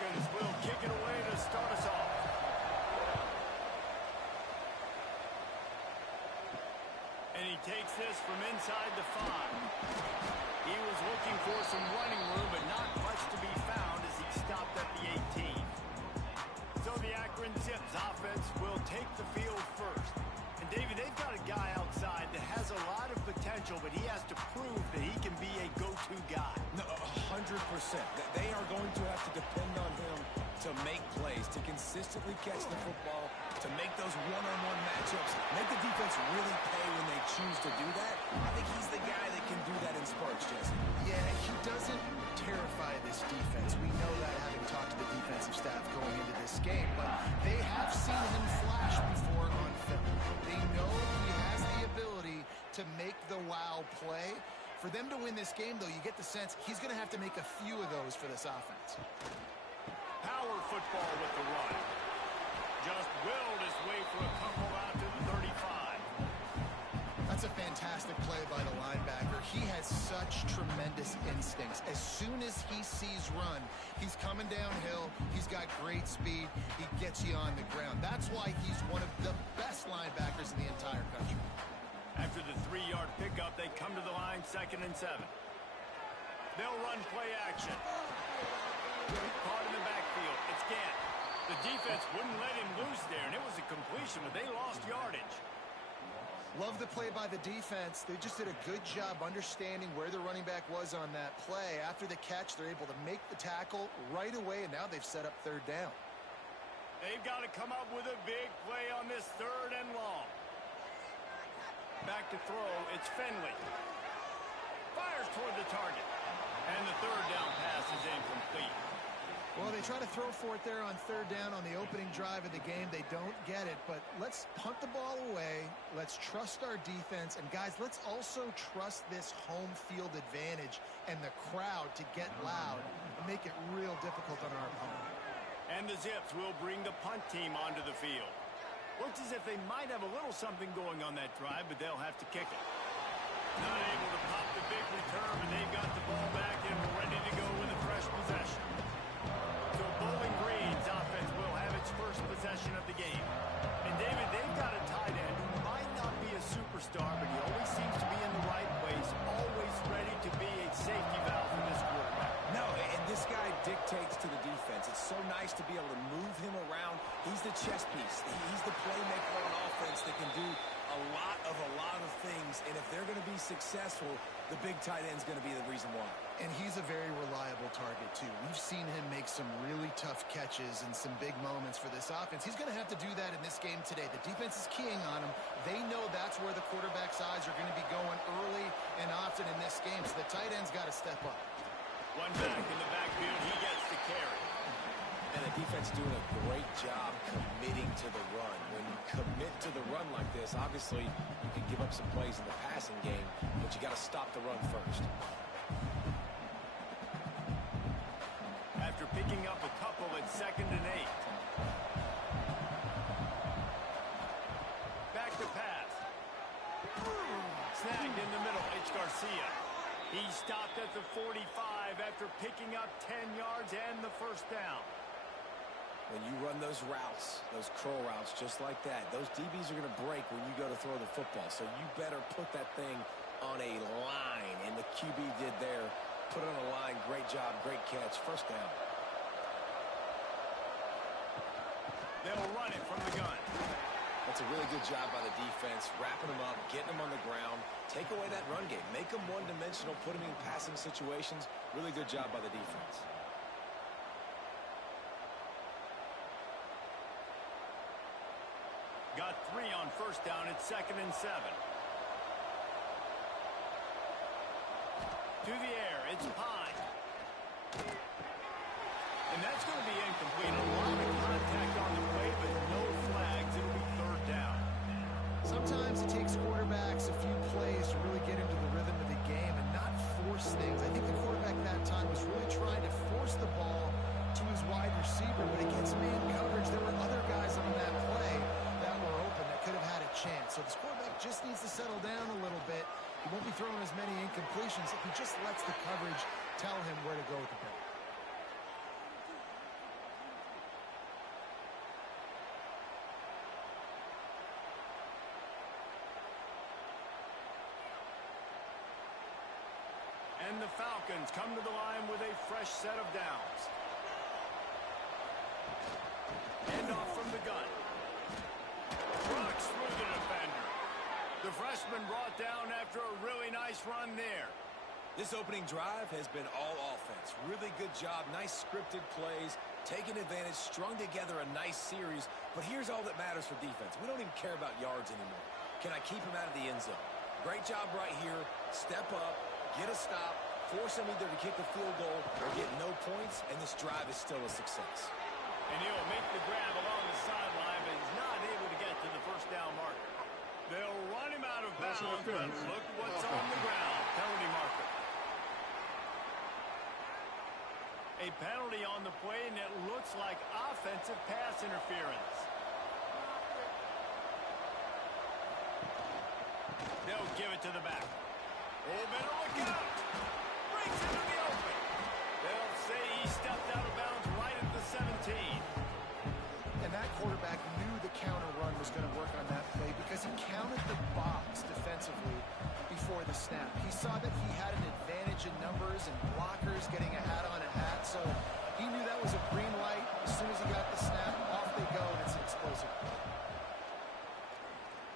Falcons will kick it away to start us off. And he takes this from inside the 5. He was looking for some running room, but not much to be found as he stopped at the 18. So the Akron Zips offense will take the field first. And David, they've got a guy outside that has a lot of potential, but he has to prove that he can be a go-to guy. No, 100%. They are going to have to depend on him to make plays, to consistently catch the football, to make those one-on-one matchups, make the defense really pay when they choose to do that. I think he's the guy that can do that in spurts, Jesse. Yeah, he doesn't terrify this defense. We know that having talked to the defensive staff going into this game, but they have seen him flash before on film. They know he has the ability to make the wow play. For them to win this game, though, you get the sense he's going to have to make a few of those for this offense. Power football with the run. Just willed his way for a couple out to the 35. That's a fantastic play by the linebacker. He has such tremendous instincts. As soon as he sees run, he's coming downhill. He's got great speed. He gets you on the ground. That's why he's one of the best linebackers in the entire country. After the 3-yard pickup, they come to the line, 2nd and 7. They'll run play action. Caught in the backfield. It's Gant. The defense wouldn't let him loose there, and it was a completion, but they lost yardage. Love the play by the defense. They just did a good job understanding where the running back was on that play. After the catch, they're able to make the tackle right away, and now they've set up 3rd down. They've got to come up with a big play on this 3rd and long. Back to throw, it's Finley. Fires toward the target. And the 3rd down pass is incomplete. Well, they try to throw for it there on 3rd down on the opening drive of the game. They don't get it, but let's punt the ball away. Let's trust our defense. And, guys, let's also trust this home field advantage and the crowd to get loud and make it real difficult on our opponent. And the Zips will bring the punt team onto the field. Looks as if they might have a little something going on that drive, but they'll have to kick it. Not able to pop the big return, and they've got the ball back and ready to go with a fresh possession. So Bowling Green's offense will have its first possession of the game. And David, they've got a tight end who might not be a superstar, but he always seems to be in the right place, always ready to be a safety valve for this quarterback. No, and this guy dictates to the defense. It's so nice to be able to move him around. He's the chess piece. He's the playmaker on offense that can do a lot of things. And if they're going to be successful, the big tight end's going to be the reason why. And he's a very reliable target, too. We've seen him make some really tough catches and some big moments for this offense. He's going to have to do that in this game today. The defense is keying on him. They know that's where the quarterback's eyes are going to be going early and often in this game, so the tight end's got to step up. One back in the backfield, he gets the carry. And the defense doing a great job committing to the run. When you commit to the run like this, obviously you can give up some plays in the passing game, but you got to stop the run first. After picking up a couple, it's 2nd and 8. Back to pass. Snagged in the middle, H. Garcia. He stopped at the 45 after picking up 10 yards and the 1st down. When you run those routes, those curl routes just like that, those DBs are going to break when you go to throw the football. So you better put that thing on a line. And the QB did there. Put it on a line. Great job. Great catch. 1st down. They'll run it from the gun. That's a really good job by the defense. Wrapping them up, getting them on the ground. Take away that run game. Make them one-dimensional. Put them in passing situations. Really good job by the defense. Got 3 on 1st down. It's 2nd and 7. To the air. It's Pine. And that's going to be incomplete. A lot of contact on the play, but no flags. It'll be 3rd down. Sometimes it takes quarterbacks a few plays to really get into the rhythm of the game and not force things. I think the quarterback that time was really trying to force the ball to his wide receiver, but against man coverage, there were other guys on that play that were open that could have had a chance. So this quarterback just needs to settle down a little bit. He won't be throwing as many incompletions if he just lets the coverage tell him where to go with the ball. And the Falcons come to the line with a fresh set of downs. Hand off from the gun. Rocks through the defender. The freshman brought down after a really nice run there. This opening drive has been all offense. Really good job. Nice scripted plays. Taking advantage. Strung together a nice series. But here's all that matters for defense. We don't even care about yards anymore. Can I keep him out of the end zone? Great job right here. Step up. Get a stop. Force him either to kick a field goal or get no points. And this drive is still a success. And he'll make the grab along the sideline, but he's not able to get to the first down marker. They'll run him out of bounds, but look what's on the ground. Penalty marker. A penalty on the play, and it looks like offensive pass interference. They'll give it to the back. Oh, better look out. Breaks into the open. They'll say he stepped out of bounds right at the 17. And that quarterback knew the counter run was going to work on that play because he counted the box defensively before the snap. He saw that he had an advantage in numbers and blockers getting a hat on a hat, so he knew that was a green light. As soon as he got the snap, off they go, and it's an explosive play.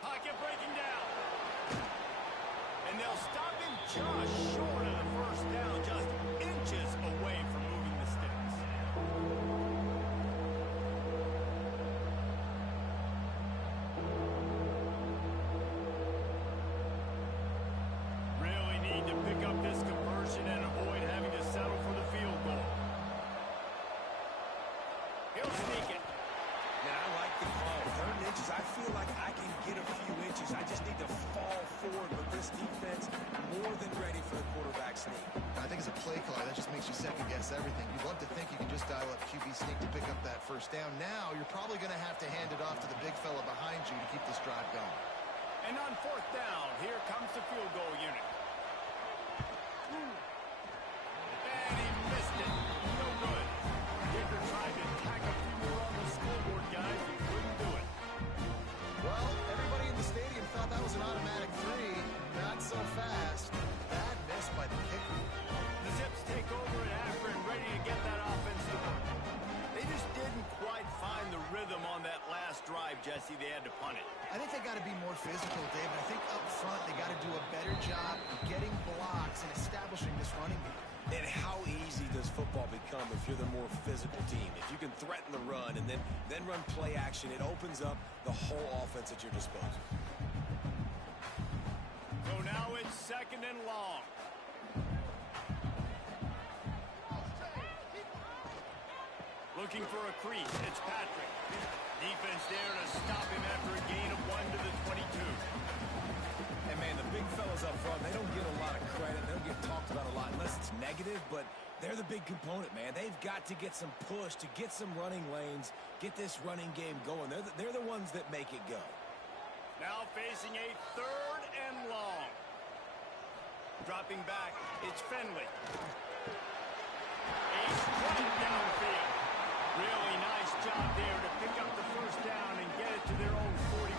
Pocket breaking down. And they'll stop him just short of the first down, just inches away from moving the sticks. Really need to pick up this conversion and avoid having to settle for the field goal. He'll sneak it. Man, I like the call. 3rd and inches. I feel like I can get a few inches. I just need to fall forward with this defense. More than ready for the quarterback sneak. I think as a play caller, that just makes you second-guess everything. You'd love to think you can just dial up QB sneak to pick up that first down. Now, you're probably going to have to hand it off to the big fella behind you to keep this drive going. And on 4th down, here comes the field goal unit. And he missed it. No good. Kicker tried to tack a few more on the scoreboard, guys. He couldn't do it. Well, everybody in the stadium thought that was an automatic 3. Not so fast. Bad miss by the kicker. The Zips take over at Akron, ready to get that offense to work. They just didn't quite find the rhythm on that last drive, Jesse. They had to punt it. I think they got to be more physical, David. I think up front they got to do a better job of getting blocks and establishing this running game. And how easy does football become if you're the more physical team? If you can threaten the run and then run play action, it opens up the whole offense at your disposal. So now it's 2nd and long. Looking for a crease. It's Patrick. Defense there to stop him after a gain of 1 to the 22. And, man, the big fellas up front, they don't get a lot of credit. They don't get talked about a lot unless it's negative, but they're the big component, man. They've got to get some push, to get some running lanes, get this running game going. They're the ones that make it go. Now facing a 3rd and long. Dropping back, it's Finley. A strike downfield. Really nice job there to pick up the first down and get it to their own 41.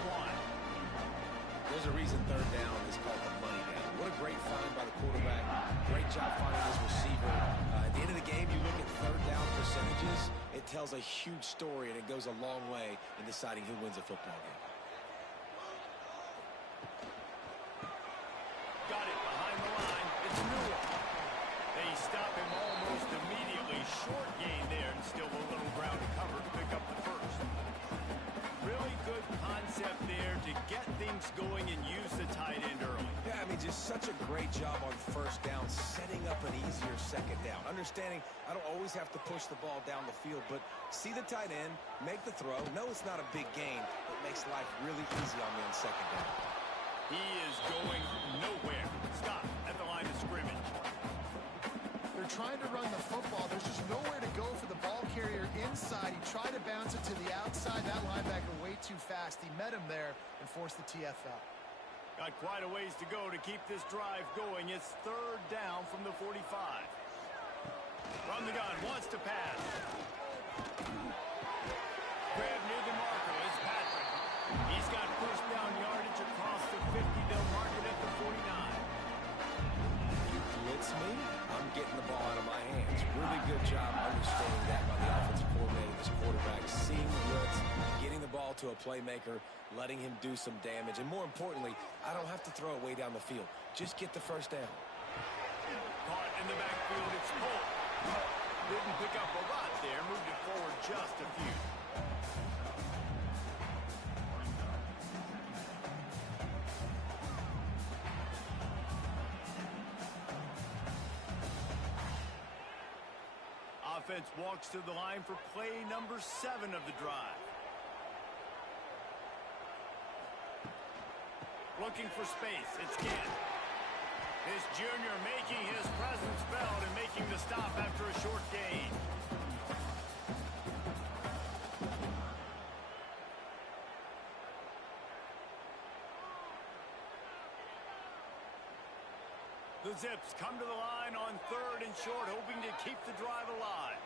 There's a reason 3rd down is called the money down. What a great find by the quarterback. Great job finding his receiver. At the end of the game, you look at 3rd down percentages. It tells a huge story, and it goes a long way in deciding who wins a football game. Got it behind the line. It's Newell. They stop him almost immediately. Short gain there, and still a little ground to cover to pick up the first. Really good concept there to get things going and use the tight end early. Yeah, I mean, just such a great job on 1st down, setting up an easier 2nd down. Understanding I don't always have to push the ball down the field, but see the tight end, make the throw. No, it's not a big gain, but makes life really easy on me on 2nd down. He is going nowhere. Stop at the line of scrimmage. They're trying to run the football. There's just nowhere to go for the ball carrier inside. He tried to bounce it to the outside. That linebacker way too fast. He met him there and forced the TFL. Got quite a ways to go to keep this drive going. It's 3rd down from the 45. From the gun, wants to pass. Grab near the marker is Patrick. He's got first down yardage across the 50. They'll mark it at the 49. You blitz me? out to a playmaker, letting him do some damage. And more importantly, I don't have to throw it way down the field. Just get the first down. Caught in the backfield, it's Cole. Didn't pick up a lot there, moved it forward just a few. Offense walks to the line for play number 7 of the drive. Looking for space, it's Gant. This junior making his presence felt and making the stop after a short gain. The Zips come to the line on 3rd and short, hoping to keep the drive alive.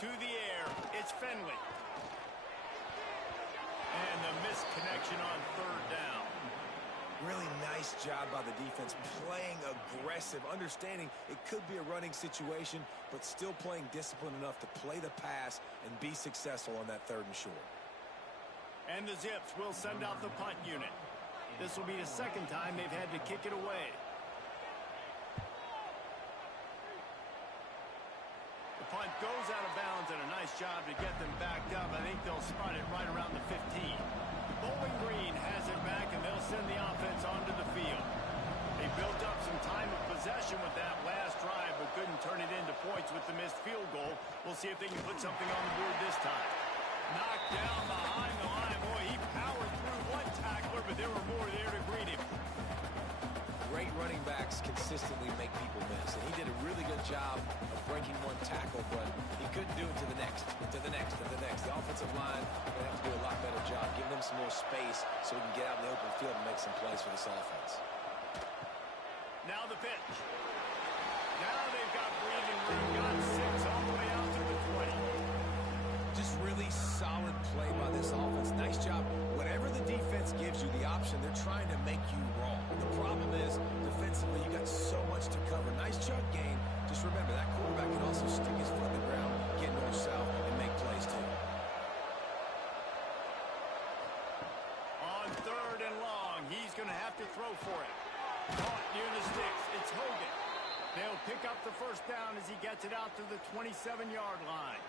To the air, it's Finley. And the missed connection on 3rd down. Really nice job by the defense, playing aggressive, understanding it could be a running situation, but still playing disciplined enough to play the pass and be successful on that 3rd and short. And the Zips will send out the punt unit. This will be the 2nd time they've had to kick it away. The punt goes out of bounds, and a nice job to get them backed up. I think they'll spot it right around the 15. Bowling Green has it back, and they'll send the offense onto the field. They built up some time of possession with that last drive, but couldn't turn it into points with the missed field goal. We'll see if they can put something on the board this time. Knocked down behind the line. Boy, he powered through one tackler, but there were more there to greet him. Great running backs consistently make people miss, and he did a really good job of breaking one tackle, but he couldn't do it to the next, to the next, to the next. The offensive line will have to do a lot better job, giving them some more space so he can get out in the open field and make some plays for this offense. Now the pitch. Now they've got breathing room, got 6 all the way out to the 20. Just really solid play by this offense. Nice job. Whatever the defense gives you the option, they're trying to make you wrong. The problem is, defensively, you got so much to cover. Nice chunk gain. Just remember, that quarterback can also stick his foot in the ground, get north-south, and make plays too. On 3rd and long, he's going to have to throw for it. Caught near the sticks. It's Hogan. They'll pick up the 1st down as he gets it out to the 27-yard line.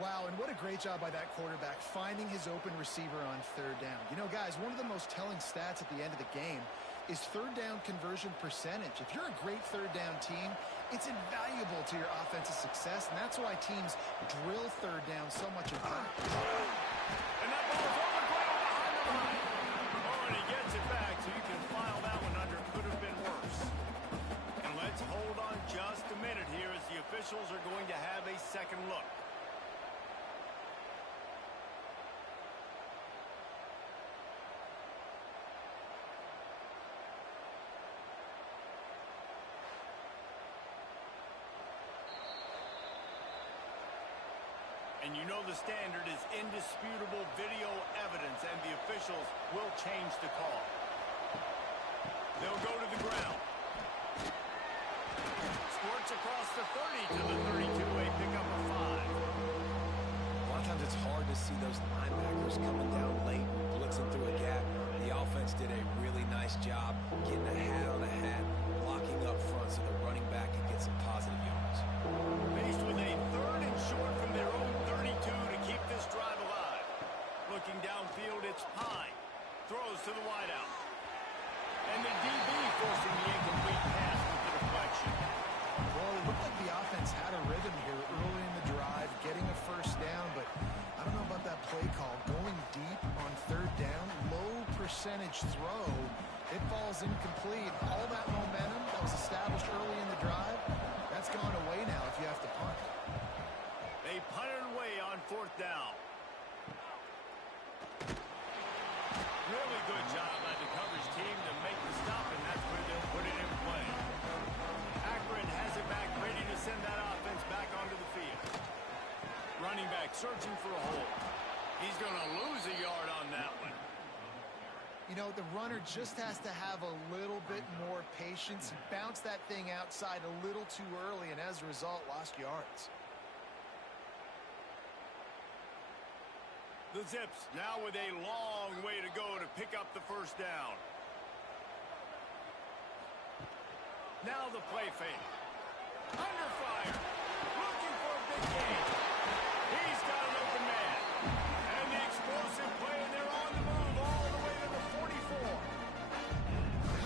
Wow, and what a great job by that quarterback finding his open receiver on 3rd down. You know, guys, one of the most telling stats at the end of the game is 3rd down conversion percentage. If you're a great 3rd down team, it's invaluable to your offensive success, and that's why teams drill 3rd down so much in practice. And that ball's on the ground behind the line. Oh, and he gets it back, so you can file that one under. Could have been worse. And let's hold on just a minute here as the officials are going to have a second look. And you know the standard is indisputable video evidence, and the officials will change the call. They'll go to the ground. Squirts across the 30 to the 32. A pickup of 5. A lot of times it's hard to see those linebackers coming down late, blitzing through a gap. The offense did a really nice job getting a hat on a hat, blocking up front so the running back can get some positive yards. Faced with a 3rd and short from their own 32 to keep this drive alive. Looking downfield, it's Pine. Throws to the wideout. And the DB forcing the incomplete pass with the deflection. Well, it looked like the offense had a rhythm here early in the drive, getting a 1st down, but I don't know about that play call. Going deep on 3rd down, low percentage throw, it falls incomplete. All that momentum that was established early in the drive, that's gone away now if you have to punt. They punted away on 4th down. Really good job by the coverage team to make the stop, and that's where they'll put it in play. Akron has it back, ready to send that offense back onto the field. Running back searching for a hole. He's going to lose a yard on that one. You know, the runner just has to have a little bit more patience. Bounce that thing outside a little too early, and as a result, lost yards. The Zips now with a long way to go to pick up the first down. Now the play fake. Under fire. Looking for a big gain. He's got an open man. And the explosive play, and they're on the move all the way to the 44.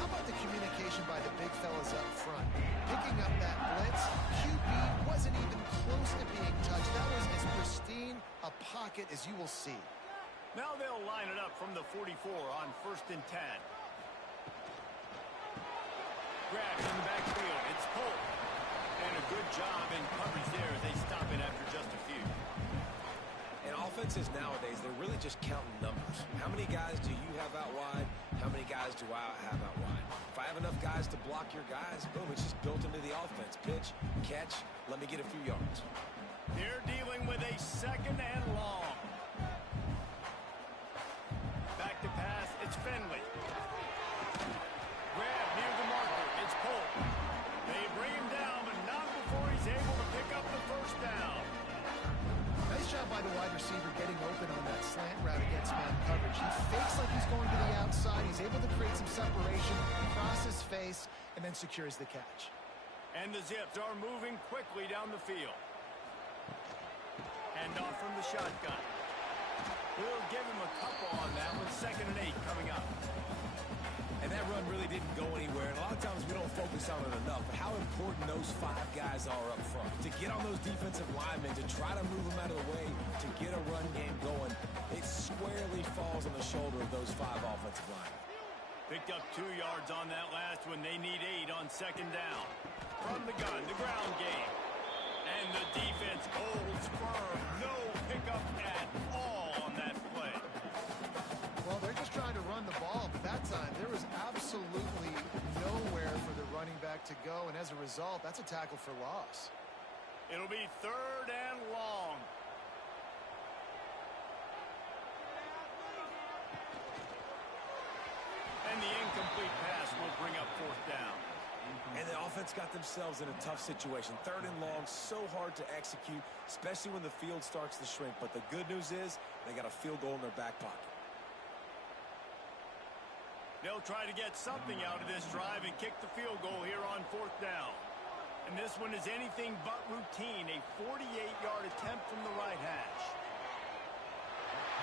How about the communication by the big fellas up front? Picking up that blitz, QB wasn't even close to being touched. That was as pristine a pocket as you will see. Now they'll line it up from the 44 on 1st and 10. Grab in the backfield. It's Polk. And a good job in coverage there as they stop it after just a few. And offenses nowadays, they're really just counting numbers. How many guys do you have out wide? How many guys do I have out wide? If I have enough guys to block your guys, boom, it's just built into the offense. Pitch, catch, let me get a few yards. They're dealing with a 2nd and long. Back to pass, it's Finley. Grab near the marker, it's Polk. They bring him down, but not before he's able to pick up the first down. Nice job by the wide receiver getting open on that slant route against man coverage. He fakes like he's going to the outside. He's able to create some separation, cross his face, and then secures the catch. And the Zips are moving quickly down the field. Hand off from the shotgun. We'll give him a couple on that with 2nd and 8 coming up. And that run really didn't go anywhere. And a lot of times we don't focus on it enough. But how important those 5 guys are up front. To get on those defensive linemen, to try to move them out of the way, to get a run game going, it squarely falls on the shoulder of those 5 offensive linemen. Picked up 2 yards on that last one. They need 8 on 2nd down. From the gun, the ground game. And the defense holds firm. No pickup at all on that play. Well, they're just trying to run the ball, but that time there was absolutely nowhere for the running back to go, and as a result, that's a tackle for loss. It'll be 3rd and long. And the incomplete pass will bring up 4th down. And the offense got themselves in a tough situation. 3rd and long, so hard to execute, especially when the field starts to shrink. But the good news is they got a field goal in their back pocket. They'll try to get something out of this drive and kick the field goal here on 4th down. And this one is anything but routine, a 48-yard attempt from the right hash.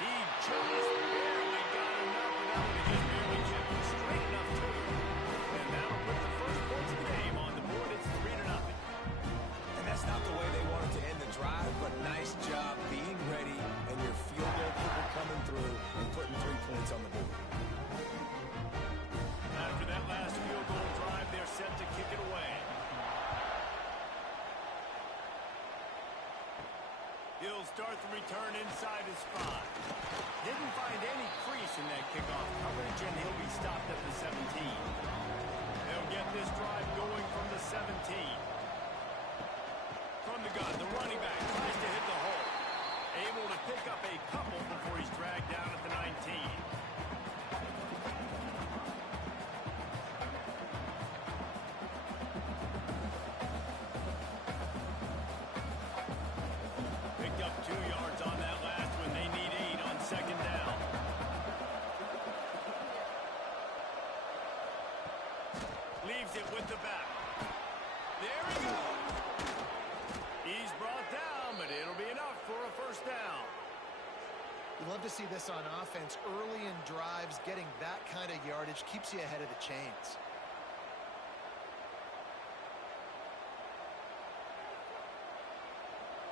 He just barely got enough, and that one just barely chipped it straight enough to him. And that'll put the first points of the game on the board. It's 3-0. And that's not the way they wanted to end the drive, but nice job being ready and your field goal kicker coming through and putting 3 points on the board. After that last field goal drive, they're set to kick it away. He'll start the return inside his 5. Didn't find any crease in that kickoff coverage, and he'll be stopped at the 17. They'll get this drive going from the 17. From the gun, the running back tries to hit the hole. Able to pick up a couple before he's dragged down at the 19. Picked up 2 yards on that last one. They need 8 on 2nd down. Leaves it with the back. There he goes. He's brought down, but it'll be enough for a first down. You love to see this on offense. Early in drives, getting that kind of yardage keeps you ahead of the chains.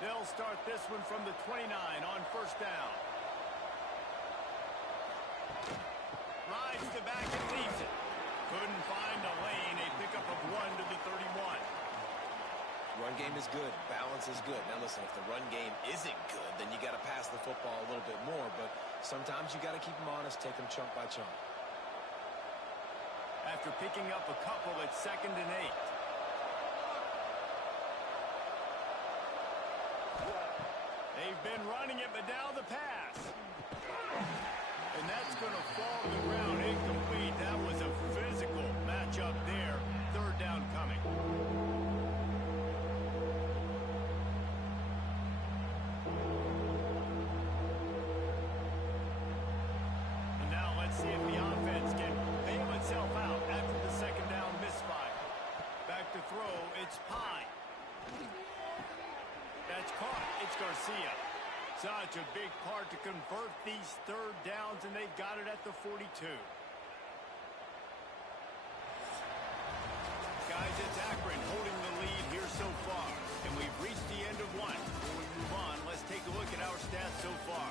They'll start this one from the 29 on 1st down. Rides the back and leaves it. Couldn't find a lane. A pickup of 1 to the 31. Run game is good. Balance is good. Now listen, if the run game isn't good, then you got to pass the football a little bit more. But sometimes you got to keep them honest, take them chunk by chunk. After picking up a couple, it's 2nd and 8. They've been running it, but now the pass. And that's going to fall to the ground. Incomplete. That was a physical matchup there. 3rd down coming. Garcia. Such a big part to convert these third downs, and they've got it at the 42. Guys, it's Akron holding the lead here so far, and we've reached the end of one. Before we move on, let's take a look at our stats so far.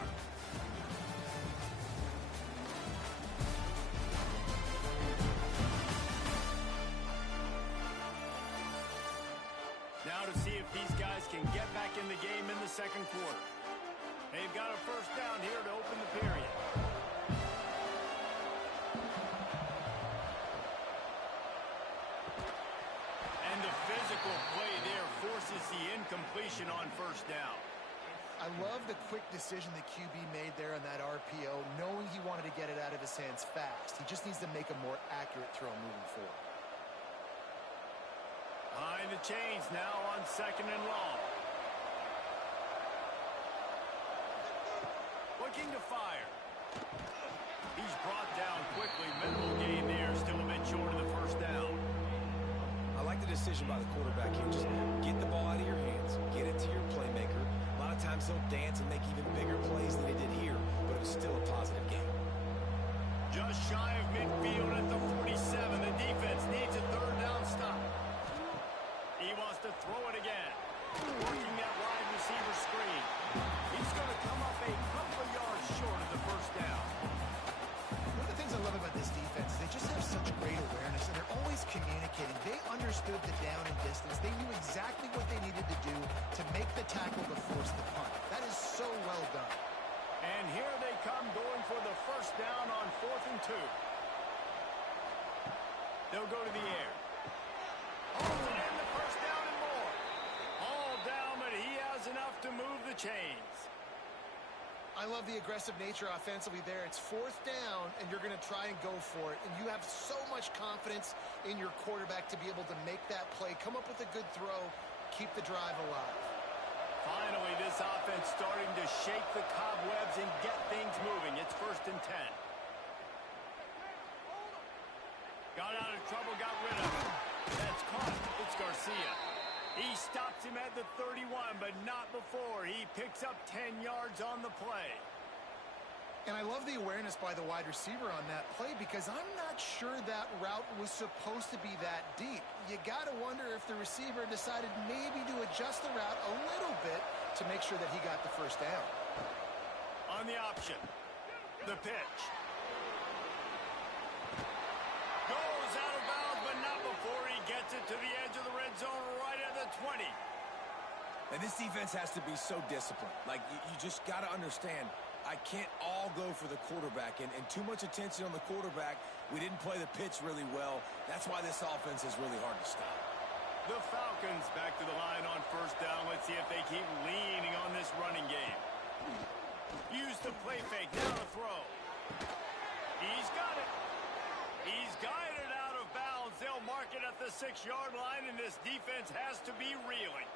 Now to see if these guys can get back in the game in the second quarter. They've got a first down here to open the period. And the physical play there forces the incompletion on first down. I love the quick decision the QB made there on that RPO, knowing he wanted to get it out of his hands fast. He just needs to make a more accurate throw moving forward. Behind the chains now on second and long. Looking to fire. He's brought down quickly. Minimal gain there. Still a bit short of the first down. I like the decision by the quarterback here. Just get the ball out of your hands. Get it to your playmaker. A lot of times they'll dance and make even bigger plays than they did here, but it was still a positive game. Just shy of midfield at the 47. The defense needs a third down stop. He wants to throw it again. Working that wide receiver screen. He's going to come up a couple of yards short of the first down. One of the things I love about this defense is they just have such great awareness, and they're always communicating. They understood the down and distance. They knew exactly what they needed to do to make the tackle to force the punt. That is so well done. And here they come going for the first down on 4th and 2. They'll go to the air. Holds it in, the first down and more. All down, but he has enough to move the chains. I love the aggressive nature offensively there. It's 4th down, and you're going to try and go for it. And you have so much confidence in your quarterback to be able to make that play, come up with a good throw, keep the drive alive. Finally, this offense starting to shake the cobwebs and get things moving. It's 1st and 10. Got out of trouble, got rid of it. That's caught. It's Garcia. He stops him at the 31, but not before. He picks up 10 yards on the play. And I love the awareness by the wide receiver on that play because I'm not sure that route was supposed to be that deep. You got to wonder if the receiver decided maybe to adjust the route a little bit to make sure that he got the first down. On the option, the pitch. Goes out of bounds, but not before he gets it to the edge of the red zone right at the 20. And this defense has to be so disciplined. Like, you just got to understand, I can't all go for the quarterback. And too much attention on the quarterback. We didn't play the pitch really well. That's why this offense is really hard to stop. The Falcons back to the line on first down. Let's see if they keep leaning on this running game. Use the play fake. Now to throw. He's got it. He's guided out of bounds. They'll mark it at the 6-yard line, and this defense has to be reeling.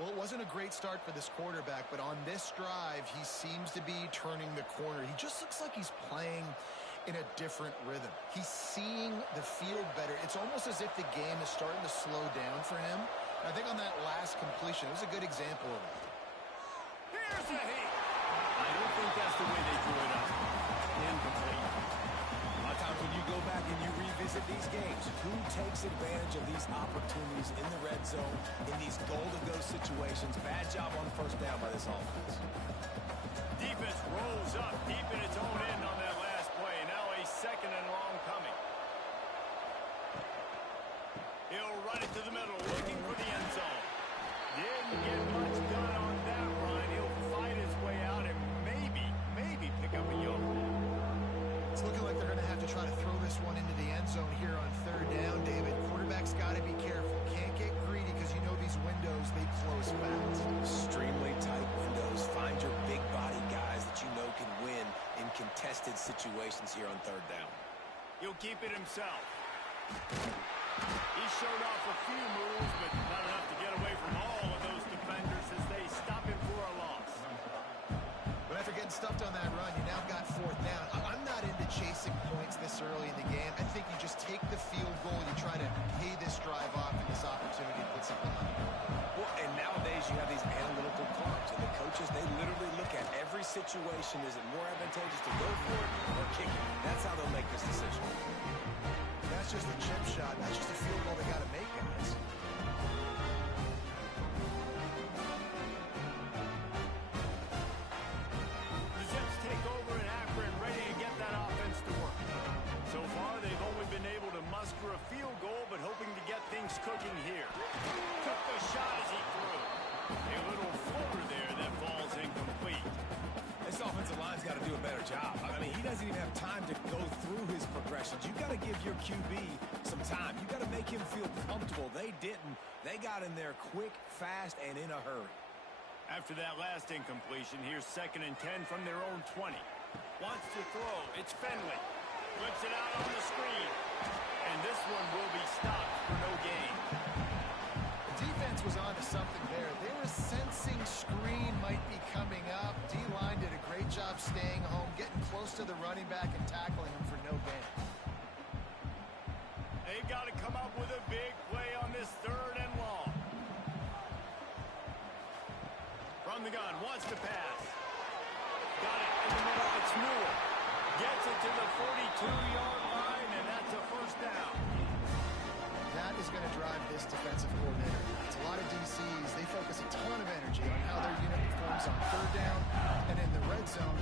Well, it wasn't a great start for this quarterback, but on this drive, he seems to be turning the corner. He just looks like he's playing in a different rhythm. He's seeing the field better. It's almost as if the game is starting to slow down for him. I think on that last completion, it was a good example of it. Here's a hit. I don't think that's the way they drew it up. Incomplete. A lot of times when you go back and you revisit these games, who takes advantage of these opportunities in the red zone, in these goal-to-go situations? Bad job on first down by this offense. Defense rolls up deep in its own end on that last play. Now a 2nd and long coming. He'll run it to the middle, looking for the end zone. Didn't get much done on that run. He'll fight his way out and maybe pick up a yoke. It's looking like they're going to have to try to throw this one into the end zone here on 3rd down, David. Quarterback's got to be careful. Can't get greedy because you know these windows, they close fast. Extremely tight windows. Find your big body guys that you know can win in contested situations here on 3rd down. He'll keep it himself. He showed off a few moves, but not enough to get away from all of those defenders as they stop him for a loss. But after getting stuffed on that run, you now got 4th down. I'm not into chasing points this early in the game. I think you just take the field goal. You try to pay this drive off and this opportunity to put something on the board. Well, and nowadays you have these analytical cards. And the situation, is it more advantageous to go for it or kick it? That's how they'll make this decision. That's just a chip shot. That's just a field goal they got to make, guys. The Jets take over in Akron, ready to get that offense to work. So far, they've only been able to muster a field goal, but hoping to get things cooking here. Took the shot as he threw. A little floater there that falls incomplete. This offensive line's got to do a better job. I mean, he doesn't even have time to go through his progressions. You've got to give your QB some time. You've got to make him feel comfortable. They didn't. They got in there quick, fast, and in a hurry. After that last incompletion, here's 2nd and 10 from their own 20. Wants to throw. It's Fenley. Flips it out on the screen. And this one will be stopped for no gain. The defense was on to something there. They were sensing screen might be coming up. D-line did a great job staying home, getting close to the running back and tackling him for no gain. They've got to come up with a big play on this 3rd and long. From the gun, wants to pass. Got it in the middle. It's Newell. Gets it to the 42-yard line, and that's a 1st down. That is going to drive this defensive coordinator. It's a lot of DCs. They focus a ton of energy on how their unit performs on 3rd down and in the red zone.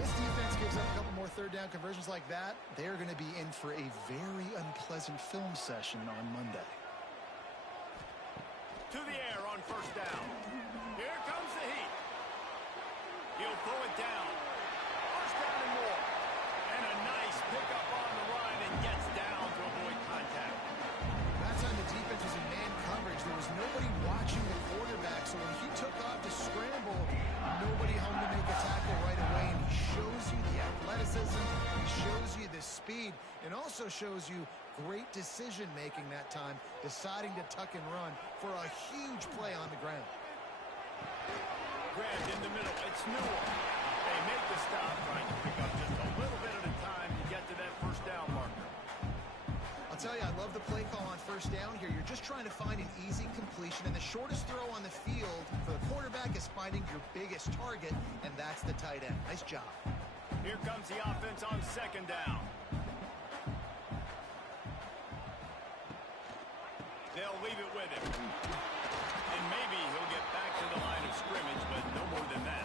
This defense gives up a couple more 3rd down conversions like that. They're going to be in for a very unpleasant film session on Monday. To the air on 1st down. Here comes the heat. He'll pull it down. 1st down and more. And a nice pickup on the run and gets down to avoid contact. That time the defense was in man coverage. There was nobody watching the quarterback, so when he took off to scramble, nobody home to make a tackle right away. And he shows you the athleticism, he shows you the speed, and also shows you great decision-making that time, deciding to tuck and run for a huge play on the ground. Grabbed in the middle. It's Newell. They make the stop, trying to pick up just a little bit at a time to get to that 1st down marker. I'll tell you, I love the play call on 1st down here. You're just trying to find an easy completion, and the shortest throw on the field for the quarterback is finding your biggest target, and that's the tight end. Nice job. Here comes the offense on 2nd down. They'll leave it with him. And maybe he'll get back to the line of scrimmage, but no more than that.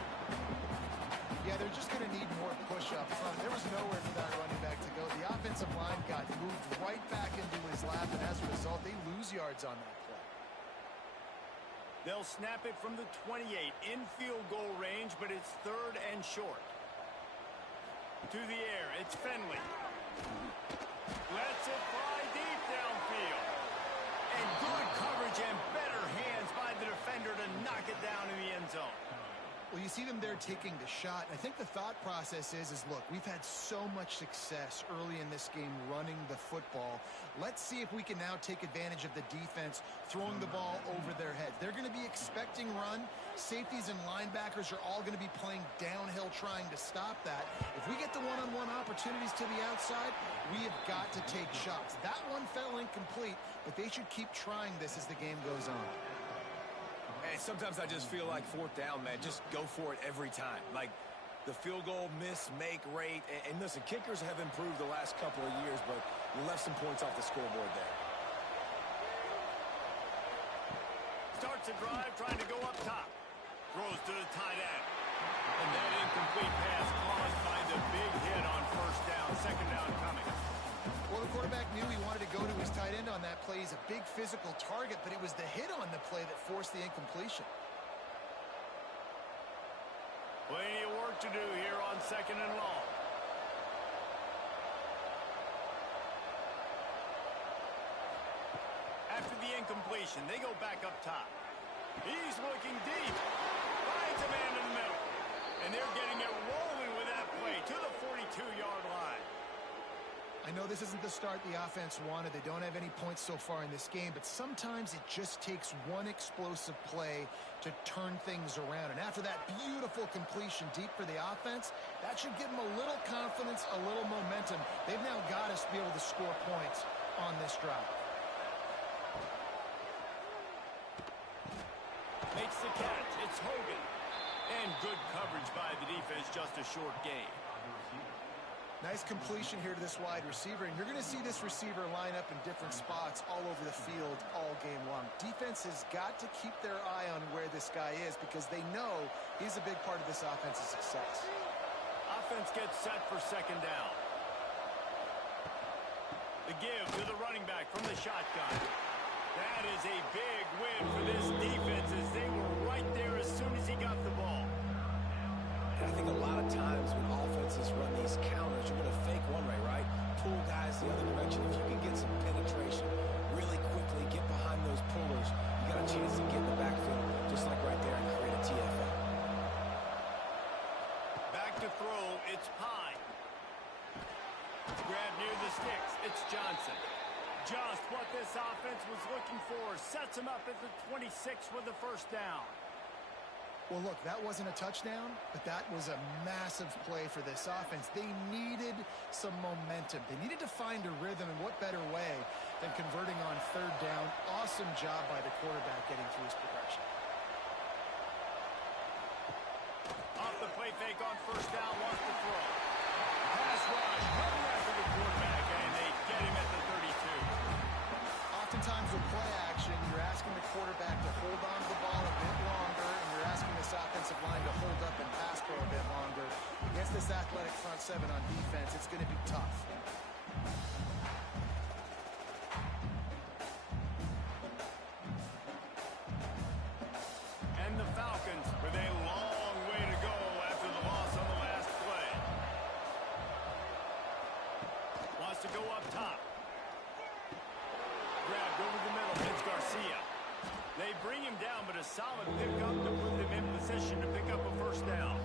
Yeah, they're just going to need more push up front. There was nowhere for that running back to go. The offensive line got moved right back into his lap, and as a result, they lose yards on that play. They'll snap it from the 28 in field goal range, but it's 3rd and short. To the air, it's Fenley. Lets it fly deep downfield. And good coverage and better hands by the defender to knock it down in the end zone. Well, you see them there taking the shot. I think the thought process is look, we've had so much success early in this game running the football. Let's see if we can now take advantage of the defense throwing the ball over their heads. They're going to be expecting run. Safeties and linebackers are all going to be playing downhill trying to stop that. If we get the one-on-one opportunities to the outside, we have got to take shots. That one fell incomplete, but they should keep trying this as the game goes on. And sometimes I just feel like 4th down, man, just go for it every time. Like the field goal miss-make rate. And listen, kickers have improved the last couple of years, but we left some points off the scoreboard there. Starts a drive trying to go up top. Throws to the tight end. And that incomplete pass caused by the big hit on 1st down. 2nd down coming. Well, the quarterback knew he wanted to go to his tight end on that play. He's a big physical target, but it was the hit on the play that forced the incompletion. Plenty of work to do here on 2nd and long. After the incompletion, they go back up top. He's looking deep. Finds a man in the middle. And they're getting it rolling with that play to the 42-yard line. I know this isn't the start the offense wanted. They don't have any points so far in this game, but sometimes it just takes one explosive play to turn things around. And after that beautiful completion deep for the offense, that should give them a little confidence, a little momentum. They've now got us to be able to score points on this drive. Makes the catch. It's Hogan. And good coverage by the defense, just a short gain. Nice completion here to this wide receiver, and you're going to see this receiver line up in different spots all over the field all game long. Defense has got to keep their eye on where this guy is because they know he's a big part of this offense's success. Offense gets set for second down. The give to the running back from the shotgun. That is a big win for this defense as they were right there as soon as he got the ball. I think a lot of times when offenses run these counters, you're going to fake one way, right? Pull guys the other direction. If you can get some penetration really quickly, get behind those pullers, you got a chance to get in the backfield, just like right there, and create a TFL. Back to throw, it's Pine. Grab near the sticks, it's Johnson. Just what this offense was looking for. Sets him up at the 26 with the first down. Well, look, that wasn't a touchdown, but that was a massive play for this offense. They needed some momentum. They needed to find a rhythm, and what better way than converting on third down. Awesome job by the quarterback getting through his progression. Off the play fake on first down, wants to throw. Pass rush, coming after the quarterback, and they get him at the 32. Oftentimes with play action, you're asking the quarterback to hold on to the ball a bit longer, and you're asking this offensive line to hold up and pass pro a bit longer. Against this athletic front seven on defense, it's going to be tough. And the Falcons with a long way to go after the loss on the last play. Wants to go up top. Grabbed over the middle, hits Garcia. They bring him down, but a solid pickup to put them in position to pick up a first down.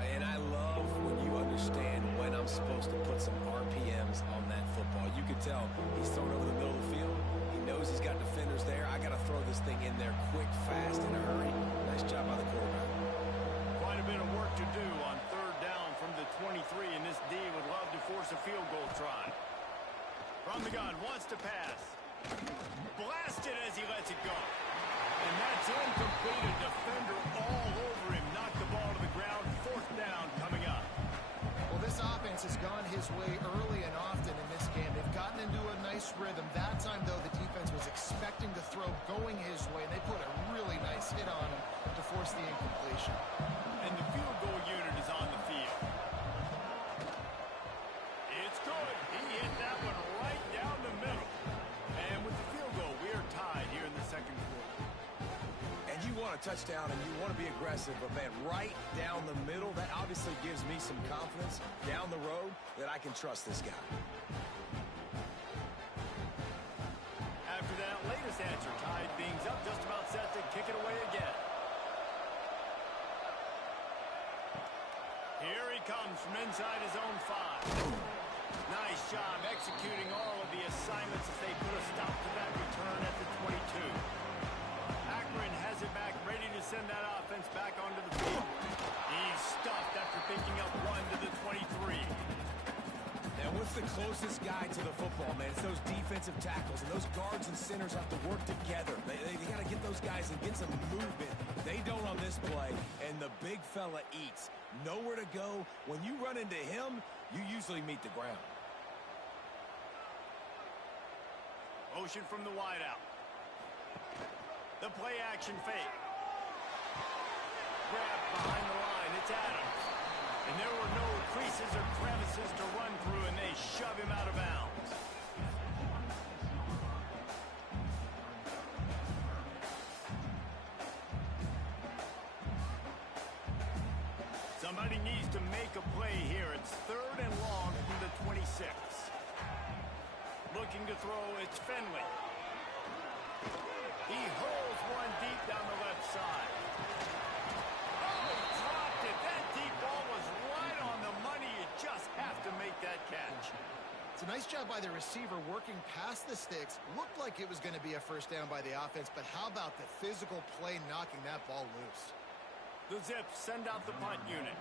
And I love when you understand when I'm supposed to put some RPMs on that football. You can tell he's thrown over the middle of the field. He knows he's got defenders there. I got to throw this thing in there quick, fast, in a hurry. Nice job by the quarterback. Quite a bit of work to do on third down from the 23, and this D would love to force a field goal try. From the gun, wants to pass. Blasted as he lets it go. And that's incomplete. A defender all over him. Knocked the ball to the ground. Fourth down coming up. Well, this offense has gone his way early and often in this game. They've gotten into a nice rhythm. That time, though, the defense was expecting the throw going his way. And they put a really nice hit on him to force the incompletion. And the field goal unit is on the field. It's good. He hit that one right down the middle. And with the field goal, we are tied here in the second quarter. And you want a touchdown and you want to be aggressive, but man, right down the middle, that obviously gives me some confidence down the road that I can trust this guy. After that latest answer tied things up, just about set to kick it away again. Here he comes from inside his own 5. Nice job executing all of the assignments as they put a stop to that return at the 22. Akron has it back, ready to send that offense back onto the field. He's stuffed after picking up one to the 23. Now, what's the closest guy to the football, man? It's those defensive tackles, and those guards and centers have to work together. They got to get those guys and get some movement. They don't on this play, and the big fella eats. Nowhere to go. When you run into him, you usually meet the ground. Motion from the wideout. The play action fake. Grab behind the line. It's Adams. And there were no creases or crevices to run through, and they shove him out of bounds. Somebody needs to make a play here. It's third and long from the 26. Looking to throw, it's Finley. He holds one deep down the left side. Oh, dropped it. That deep ball was right on the money. You just have to make that catch. It's a nice job by the receiver working past the sticks. Looked like it was going to be a first down by the offense, but how about the physical play knocking that ball loose? The Zips send out the punt unit.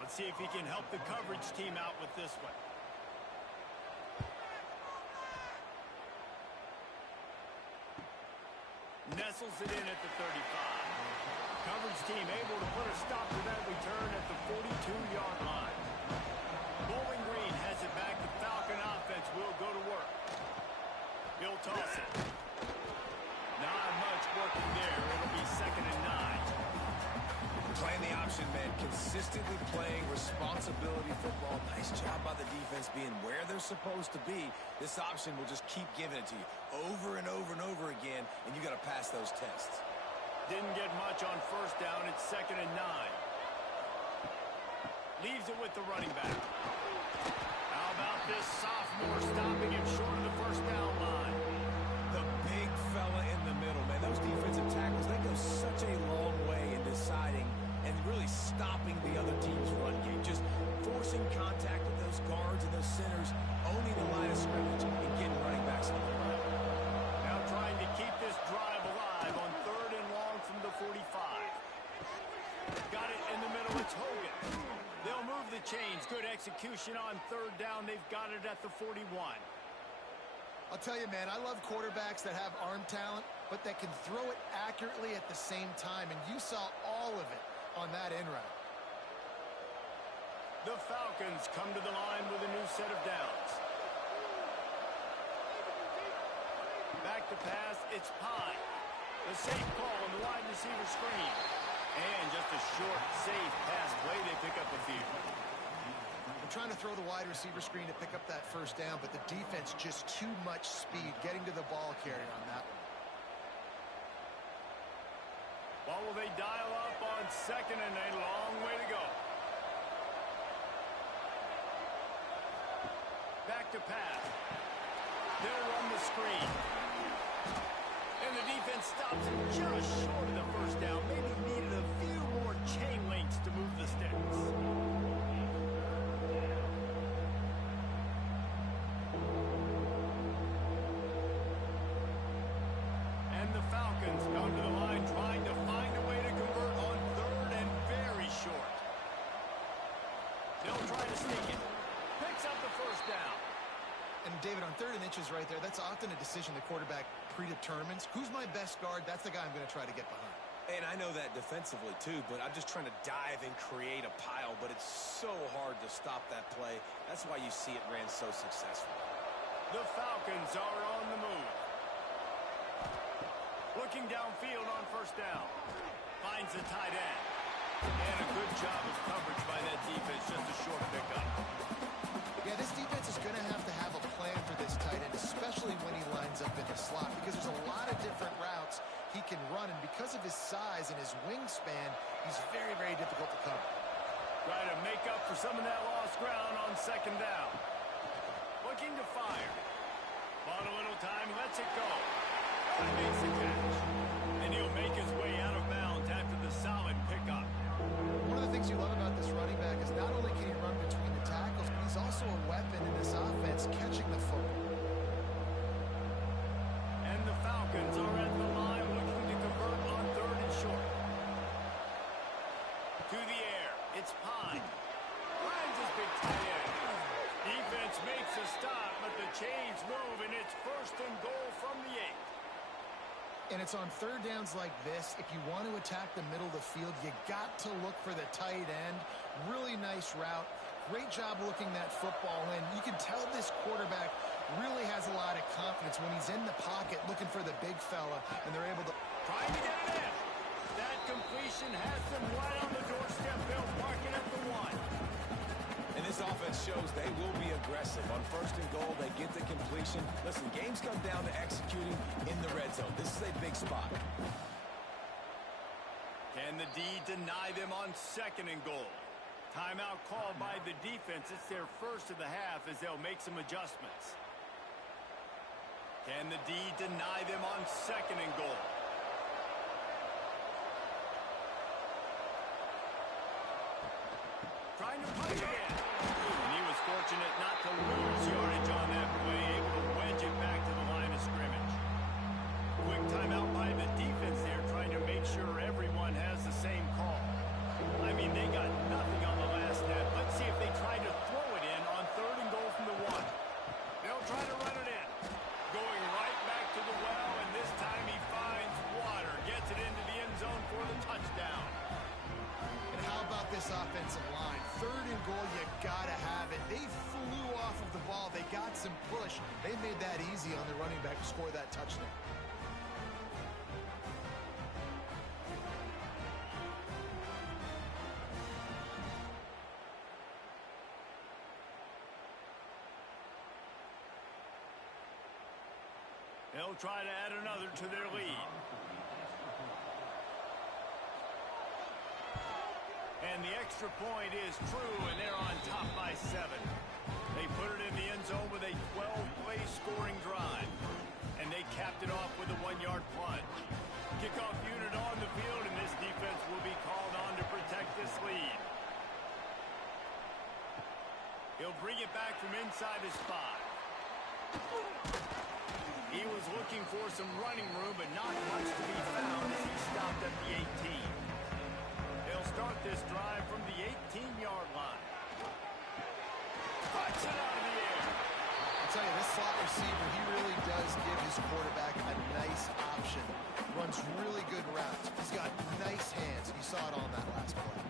Let's see if he can help the coverage team out with this one. Nestles it in at the 35. Coverage team able to put a stop to that return at the 42-yard line. Bowling Green has it back. The Falcon offense will go to work. He'll toss it. Not much working there. It'll be 2nd and 9. Playing the option, man. Consistently playing responsibility football. Nice job by the defense being where they're supposed to be. This option will just keep giving it to you over and over and over again, and you got to pass those tests. Didn't get much on 1st down. It's 2nd and 9. Leaves it with the running back. How about this sophomore stopping him short of the 1st down line? The big fella in the middle, man. Those defensive tackles, they go such a long way in deciding and really stopping the other team's run game. Just forcing contact with those guards and those centers, owning the line of scrimmage, and getting running backs on the ground. Now trying to keep this drive alive on 3rd and long from the 45. Got it in the middle. It's Hogan. They'll move the chains. Good execution on 3rd down. They've got it at the 41. I'll tell you, man, I love quarterbacks that have arm talent, but that can throw it accurately at the same time, and you saw all of it on that in route. The Falcons come to the line with a new set of downs. Back to pass, it's Pine. The safe call on the wide receiver screen. And just a short, safe pass play, they pick up a few. I'm trying to throw the wide receiver screen to pick up that 1st down, but the defense just too much speed getting to the ball carrier on that one. Well, will they dial up on 2nd and a long way to go? Back to pass. They'll run the screen. And the defense stops him just short of the 1st down. Maybe needed a few more chain links to move the sticks. And the Falcons come to the line trying to find a way to convert on 3rd and very short. They'll try to sneak it. Picks up the 1st down. And David, on 3rd and inches right there, that's often a decision the quarterback predetermines. Who's my best guard? That's the guy I'm going to try to get behind. And I know that defensively, too, but I'm just trying to dive and create a pile, but it's so hard to stop that play. That's why you see it ran so successful. The Falcons are on the move. Looking downfield on 1st down. Finds the tight end. And a good job of coverage by that defense. Just a short pickup. Yeah, this defense is going to have a plan for this tight end, especially when he lines up in the slot, because there's a lot of different routes he can run, and because of his size and his wingspan, he's very, very difficult to cover. Try to make up for some of that lost ground on 2nd down. Looking to fire. Bought a little time, lets it go. And makes the catch. And he'll make his way out of bounds after the solid pickup. One of the things you love about this running back is not only can he run between the tackles, but he's also a weapon in this offense catching the football. And the Falcons are at the line looking to convert on 3rd and short. To the air, it's Pine. Pine's his big tight end. Defense makes a stop, but the chains move, and it's 1st and goal from the 8. And it's on 3rd downs like this. If you want to attack the middle of the field, you got to look for the tight end. Really nice route. Great job looking that football in. You can tell this quarterback really has a lot of confidence when he's in the pocket looking for the big fella, and they're able to... Trying to get it in. That completion has them right on the doorstep. They'll mark it at the 1. And this offense shows they will be aggressive. On 1st and goal, they get the completion. Listen, games come down to executing in the red zone. This is a big spot. Can the D deny them on 2nd and goal? Timeout called by the defense. It's their 1st of the half as they'll make some adjustments. Can the D deny them on 2nd and goal? Trying to punch it in. And he was fortunate not to lose yardage on that play, able to wedge it back to the line of scrimmage. Quick timeout by the defense there, trying to make sure everyone has the same call. I mean, they got nothing on the last snap. Let's see if they try to throw it in on 3rd and goal from the 1. They'll try to run it in. Going right back to the well, and this time he finds water. Gets it into the end zone for the touchdown. goal, you gotta have it. They flew off of the ball. They got some push. They made that easy on the running back to score that touchdown. They'll try to add another to their lead. And the extra point is true, and they're on top by 7. They put it in the end zone with a 12-play scoring drive. And they capped it off with a 1-yard plunge. Kickoff unit on the field, and this defense will be called on to protect this lead. He'll bring it back from inside his 5. He was looking for some running room, but not much to be found as he stopped at the 18. They'll start this drive from the 18-yard line. Puts it out of the air. I'll tell you, this slot receiver, he really does give his quarterback a nice option. Runs really good routes. He's got nice hands. You saw it on that last play.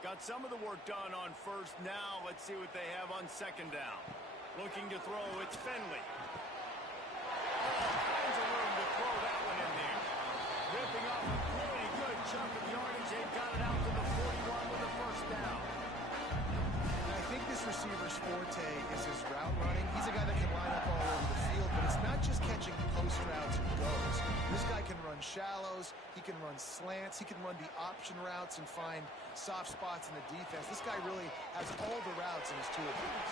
Got some of the work done on first. Now let's see what they have on second down. Looking to throw, it's Finley. All kinds of room to throw that one in there. Ripping off a pretty good chunk of yardage. They've got it out to the 41 with a first down. And I think this receiver's forte is his route running. He's a guy that can line up all over the field, but it's not just catching post routes and goes. This guy can run shallows. He can run slants. He can run the option routes and find soft spots in the defense. This guy really has all the routes in his toolbox.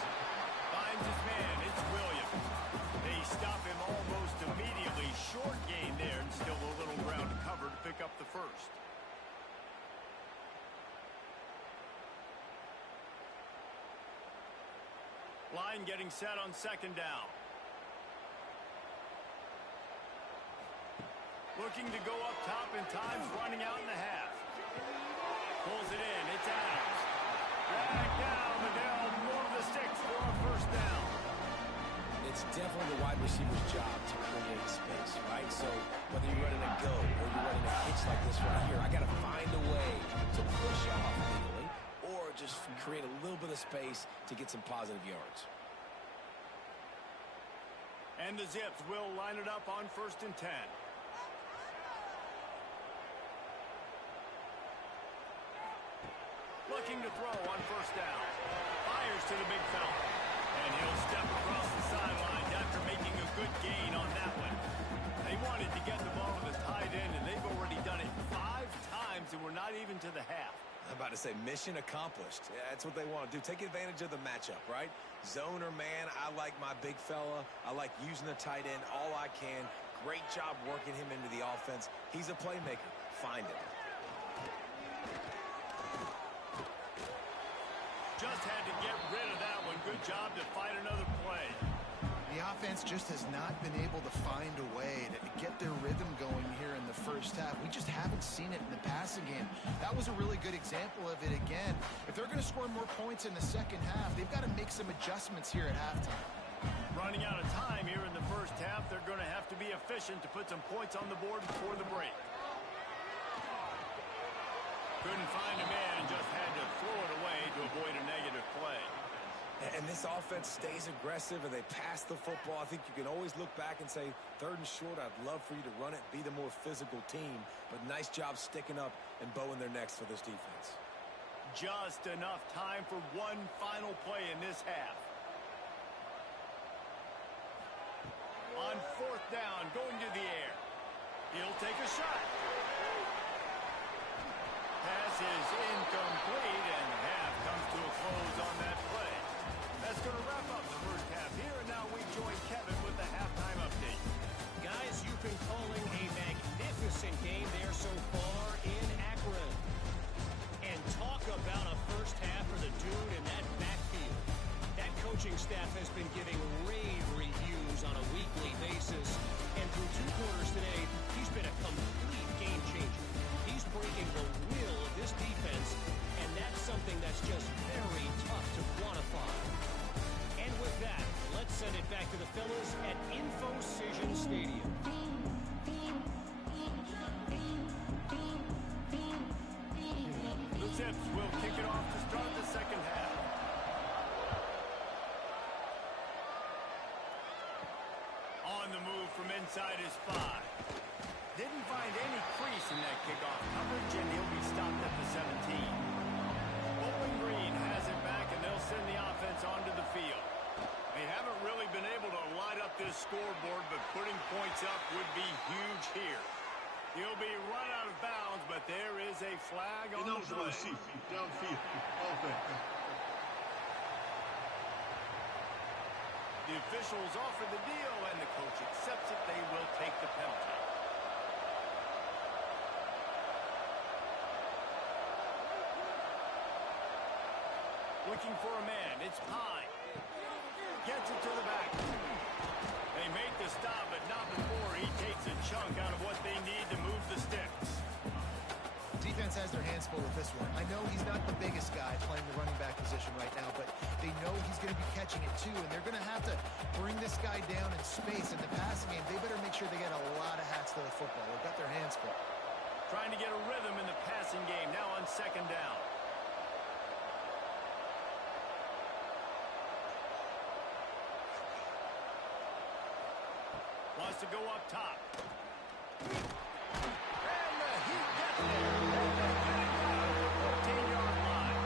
Finds his man. It's Williams. They stop him almost immediately. Short gain there, and still a little ground to cover to pick up the first. Line getting set on second down. Looking to go up top, and time's running out in the half. Pulls it in. It's Adams. Back down, but they'll move the sticks for a first down. It's definitely the wide receiver's job to create space, right? So whether you're running a go or you're running a hitch like this right here, I got to find a way to push off legally or just create a little bit of space to get some positive yards. And the Zips will line it up on 1st and 10. Looking to throw on first down. Fires to the big fella. And he'll step across the sideline after making a good gain on that one. They wanted to get the ball to the tight end, and they've already done it 5 times, and we're not even to the half. I'm about to say mission accomplished. Yeah, that's what they want to do. Take advantage of the matchup, right? Zone or man, I like my big fella. I like using the tight end all I can. Great job working him into the offense. He's a playmaker. Find it. Just had to get rid of that one. Good job to fight another play. The offense just has not been able to find a way to get their rhythm going here in the first half. We just haven't seen it in the passing game. That was a really good example of it again. If they're going to score more points in the second half, they've got to make some adjustments here at halftime. Running out of time here in the first half, they're going to have to be efficient to put some points on the board before the break. Couldn't find a man and just had to throw it away to avoid a negative play. And this offense stays aggressive and they pass the football. I think you can always look back and say, 3rd and short, I'd love for you to run it, be the more physical team. But nice job sticking up and bowing their necks for this defense. Just enough time for one final play in this half. On 4th down, going to the air. He'll take a shot. Pass is incomplete, and half comes to a close on that play. That's going to wrap up the first half here, and now we join Kevin with the halftime update. Guys, you've been calling a magnificent game there so far in Akron. And talk about a first half for the dude in that backfield. That coaching staff has been giving rave reviews on a weekly basis. And through 2 quarters today, he's been a complete game changer. He's breaking the will of this defense, and that's something that's just very tough to quantify. And with that, let's send it back to the fellas at InfoCision Stadium. Zips will kick it off to start the second half. On the move from inside his 5. Didn't find any crease in that kickoff coverage, and he'll be stopped at the 17. Bowling Green has it back, and they'll send the offense onto the field. They haven't really been able to light up this scoreboard, but putting points up would be huge here. He'll be run out of bounds, but there is a flag on the play. Downfield, offense. The officials offer the deal, and the coach accepts it. They will take the penalty. Looking for a man. It's Pine. Gets it to the back. They make the stop, but not before he takes a chunk out of what they need to move the sticks. Defense has their hands full with this one. I know he's not the biggest guy playing the running back position right now, but they know he's going to be catching it too, and they're going to have to bring this guy down in space. In the passing game, they better make sure they get a lot of hats to the football. They've got their hands full. Trying to get a rhythm in the passing game, now on second down. Wants to go up top. And he gets there. And they get it down at the 14-yard line.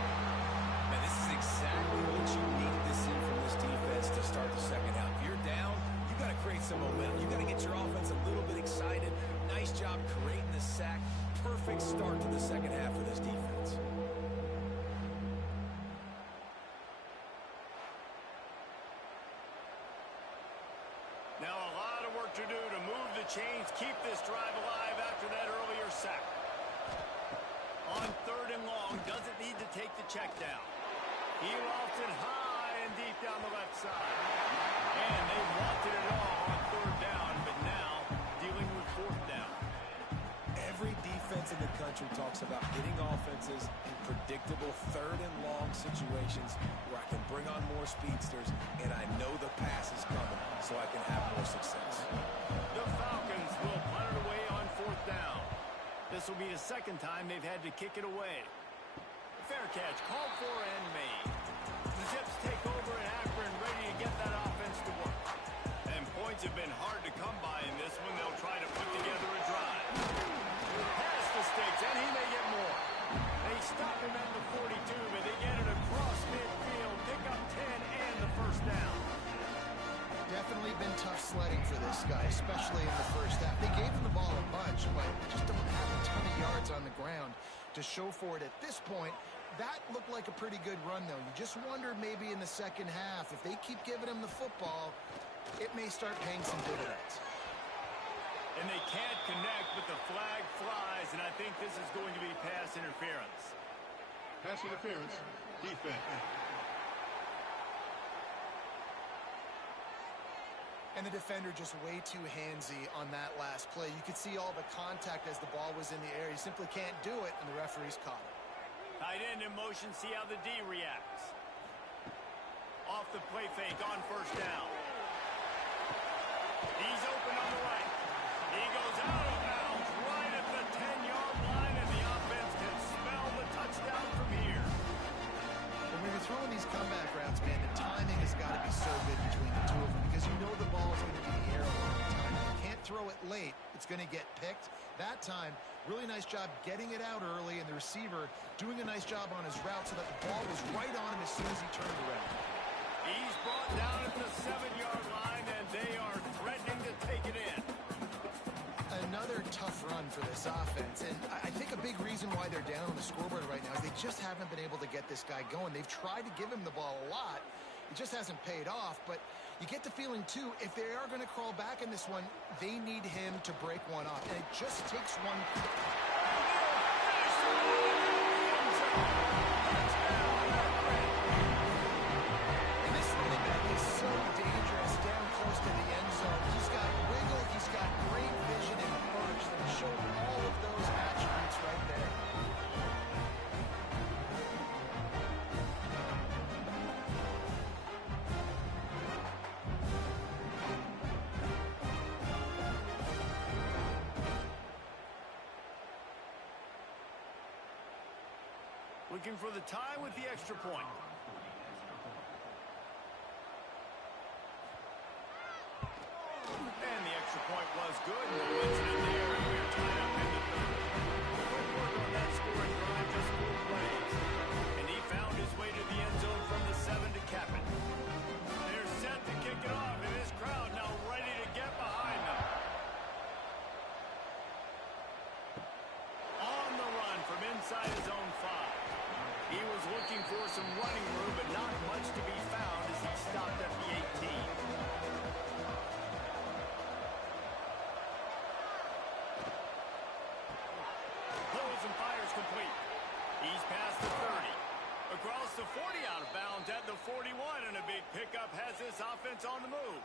Man, this is exactly what you need to see from this defense to start the second half. If you're down, you got to create some momentum. You got to get your offense a little bit excited. Nice job creating the sack. Perfect start to the second half for this defense. Now a lot of work to do to move the chains, keep this drive alive after that earlier sack. On third and long, doesn't need to take the check down. He lofts it high and deep down the left side. And they wanted it all on third down, but now dealing with fourth down. Every defense in the country talks about getting offenses in predictable third and long situations where I can bring on more speedsters and I know the pass is coming so I can have more success. The Falcons will punt it away on fourth down. This will be the second time they've had to kick it away. Fair catch called for and made. The Zips take over in Akron, ready to get that offense to work. And points have been hard to come by in this one. They'll try to put together a drive. Pass the sticks, and he may get more. They stop him at the 42, but they get it across midfield, pick up 10 and the first down. Definitely been tough sledding for this guy, especially in the first half. They gave him the ball a bunch, but just don't have a ton of yards on the ground to show for it at this point. That looked like a pretty good run, though. You just wonder maybe in the second half, if they keep giving him the football, it may start paying some dividends. And they can't connect, but the flag flies, and I think this is going to be pass interference. Pass interference, defense. And the defender just way too handsy on that last play. You could see all the contact as the ball was in the air. He simply can't do it, and the referee's caught it. Tight end in motion, see how the D reacts. Off the play fake on first down. He's open on the right. He goes out of bounds right at the 10-yard line, and the offense can smell the touchdown from here. When you're throwing these comeback routes, man, the timing has got to be so good between the two of them because you know the ball is going to be in the air a long time. You can't throw it late. It's going to get picked. That time, really nice job getting it out early, and the receiver doing a nice job on his route so that the ball was right on him as soon as he turned around. He's brought down at the 7-yard line, and they are threatening to take it in. Another tough run for this offense, and I think a big reason why they're down on the scoreboard right now is they just haven't been able to get this guy going. They've tried to give him the ball a lot. It just hasn't paid off, but you get the feeling, too, if they are going to crawl back in this one, they need him to break one off, and it just takes one. And this running back is so dangerous down close to the end zone. He's got wiggle, he's got great vision and burst, and showed all of those attributes right there. Looking for the tie with the extra point. And the extra point was good. No incident there. We're tied up in the third. Quick work on that scoring drive, just 4 plays. And he found his way to the end zone from the 7 to cap it. They're set to kick it off, and this crowd now ready to get behind them. On the run from inside his own 5. He was looking for some running room, but not much to be found as he stopped at the 18. Pulls and fires complete. He's past the 30. Across the 40, out of bounds at the 41, and a big pickup has this offense on the move.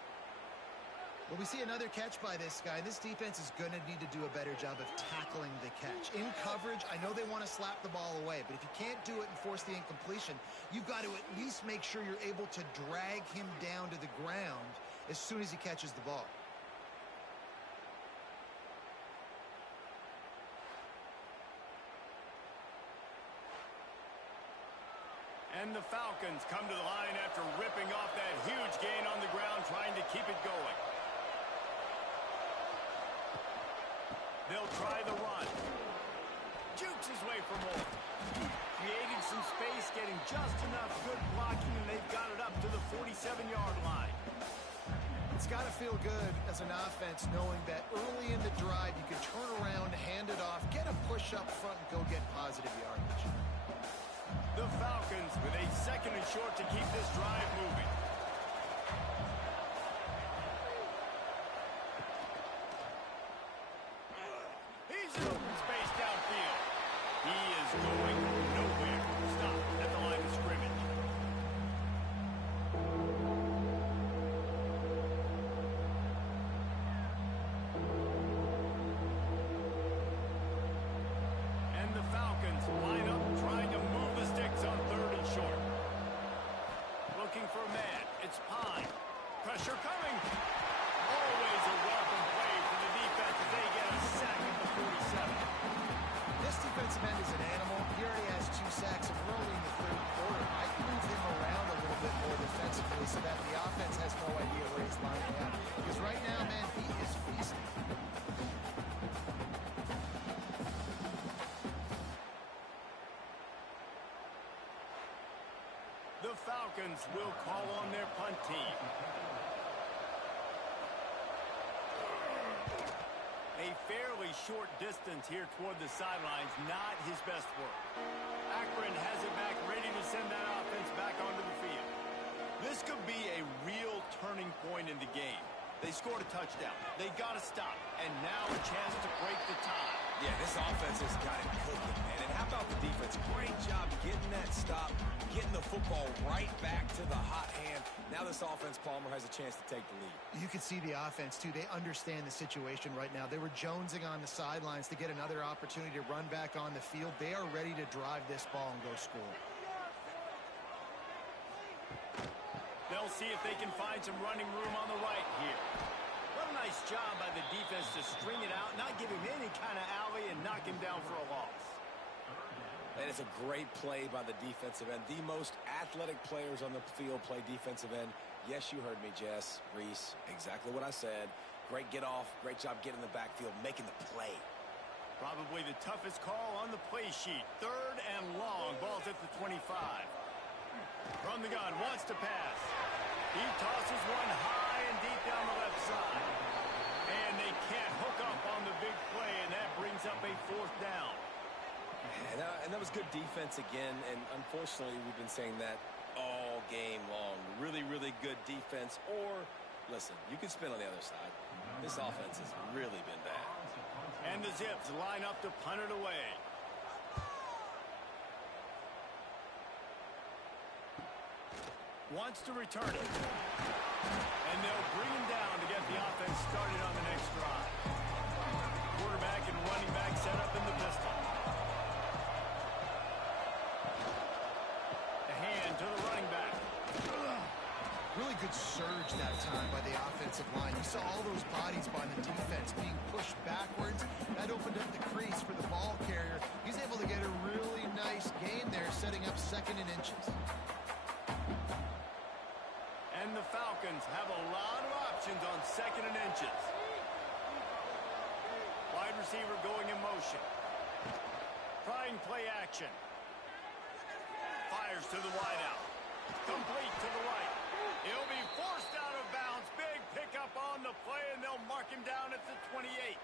Well, we see another catch by this guy. This defense is going to need to do a better job of tackling the catch. In coverage, I know they want to slap the ball away, but if you can't do it and force the incompletion, you've got to at least make sure you're able to drag him down to the ground as soon as he catches the ball. And the Falcons come to the line after ripping off that huge gain on the ground, trying to keep it going. They'll try the run. Jukes his way for more. Creating some space, getting just enough good blocking, and they've got it up to the 47-yard line. It's got to feel good as an offense knowing that early in the drive you can turn around, hand it off, get a push up front, and go get positive yardage. The Falcons with a 2nd and short to keep this drive moving. He's in open space downfield. He is going nowhere. Stop at the line of scrimmage. And the Falcons line up trying to move the sticks on 3rd and short. Looking for a man. It's Pine. Pressure coming. Always a welcome play for the defense as they get a sack at the 47. This defensive end is an animal. He already has 2 sacks, and we're only in the 3rd quarter. I'd move him around a little bit more defensively so that the offense has no idea where he's lining up. Because right now, man, he is feasting. The Falcons will call on their punt team. A fairly short distance here toward the sidelines, not his best work. Akron has it back, ready to send that offense back onto the field. This could be a real turning point in the game. They scored a touchdown. They got to stop. And now a chance to break the tie. Yeah, this offense has got it cooking, man. And how about the defense? Great job getting that stop, getting the football right back to the hot hand. Now this offense, Palmer, has a chance to take the lead. You can see the offense, too. They understand the situation right now. They were jonesing on the sidelines to get another opportunity to run back on the field. They are ready to drive this ball and go score. They'll see if they can find some running room on the right here. What a nice job by the defense to string it out, not give him any kind of alley, and knock him down for a loss. And it's a great play by the defensive end. The most athletic players on the field play defensive end. Yes, you heard me, Jess, Reese, exactly what I said. Great get off, great job getting in the backfield, making the play. Probably the toughest call on the play sheet. 3rd and long, ball's at the 25. From the gun, wants to pass. He tosses one high and deep down the left side. And they can't hook up on the big play, and that brings up a 4th down. And that was good defense again, and unfortunately we've been saying that all game long. Really, really good defense. Or, listen, you can spin on the other side. This offense has really been bad. And the Zips line up to punt it away. Wants to return it. And they'll bring him down to get the offense started on the next drive. Quarterback and running back set up in the pistol. The hand to the running back. Really good surge that time by the offensive line. You saw all those bodies by the defense being pushed backwards. That opened up the crease for the ball carrier. He's able to get a really nice gain there, 2nd and inches. And the Falcons have a lot of options on 2nd and inches. Wide receiver going in motion. Trying play action. Fires to the wideout. Complete to the right. He'll be forced out of bounds. Big pickup on the play, and they'll mark him down at the 28.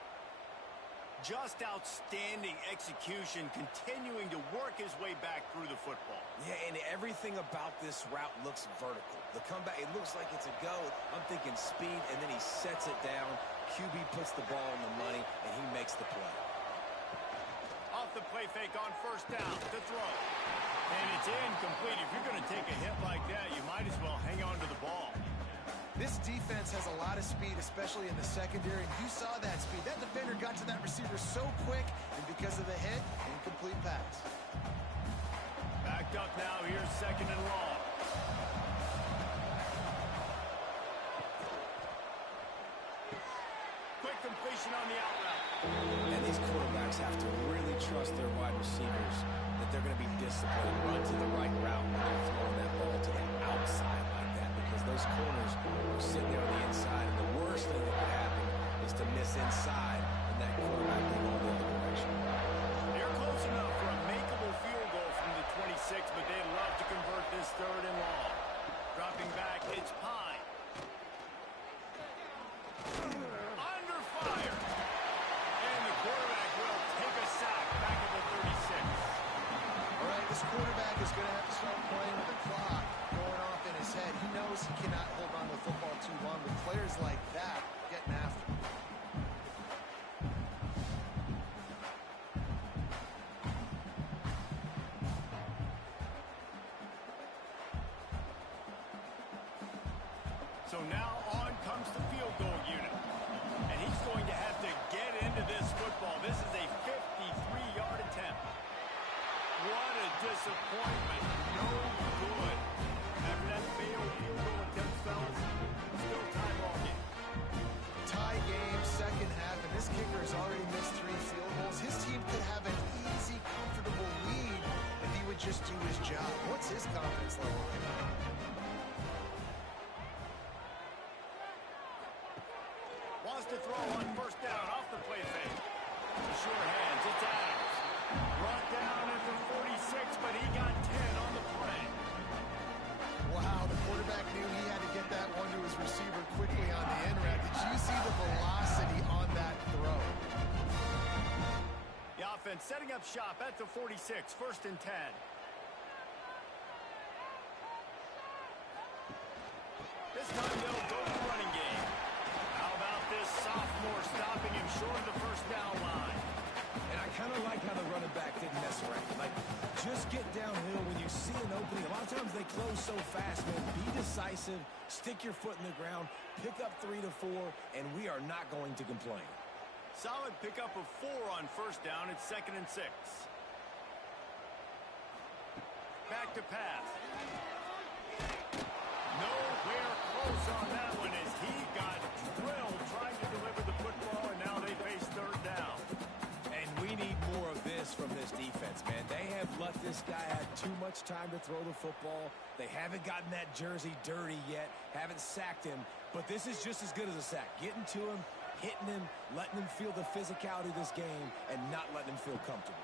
Just outstanding execution, continuing to work his way back through the football. Yeah, and everything about this route looks vertical. The comeback, it looks like it's a go. I'm thinking speed, and then he sets it down. QB puts the ball on the money, and he makes the play. Off the play fake on 1st down to throw. And it's incomplete. If you're going to take a hit like that, you might as well hang on to the ball. This defense has a lot of speed, especially in the secondary. You saw that speed. That defender got to that receiver so quick, and because of the hit, incomplete pass. Backed up now. Here's 2nd and long. Quick completion on the out route. And these quarterbacks have to really trust their wide receivers that they're going to be disciplined, run to the right route when they're throwing that ball to the outside like that, because those corners are sitting there on the inside, and the worst thing that could happen is to miss inside and that quarterback will go the other direction. They're close enough for a makeable field goal from the 26, but they'd love to convert this 3rd and long. Dropping back, it's Pine. Under fire. And the quarterback will take a sack back at the 36. All right, this quarterback is going to have to start playing with the clock going off in his head. He knows he cannot hold on to the football too long with players like that getting after him. So now on comes the field goal unit. And he's going to have to get into this football. This is a 53-yard attempt. What a disappointment. No good. After that failed field goal attempt, fellas, still time ball game. Tie game, 2nd half, and this kicker has already missed 3 field goals. His team could have an easy, comfortable lead if he would just do his job. What's his confidence level? Wants to throw on 1st down off the play fake. Sure hands, it's Adams. Brought down at the 46, but he got 10 on the play. Wow, the quarterback knew he had to get that one to his receiver quickly on the end route. Did you see the velocity on that throw? The offense setting up shop at the 46, 1st and 10. This time they'll go to the running game. How about this sophomore stopping him short of the 1st down line? And I kind of like how the running back didn't mess around. Like, just get downhill when you see an opening. A lot of times they close so fast, man. Be decisive, stick your foot in the ground, pick up 3 to 4, and we are not going to complain. Solid pickup of 4 on 1st down. It's 2nd and 6. Back to pass. Nowhere close on that one as he got drilled trying to deliver the football, and now they face 3rd down. And we need more of this from this defense, man. They have let this guy have too much time to throw the football. They haven't gotten that jersey dirty yet, haven't sacked him, but this is just as good as a sack. Getting to him, hitting him, letting him feel the physicality of this game, and not letting him feel comfortable.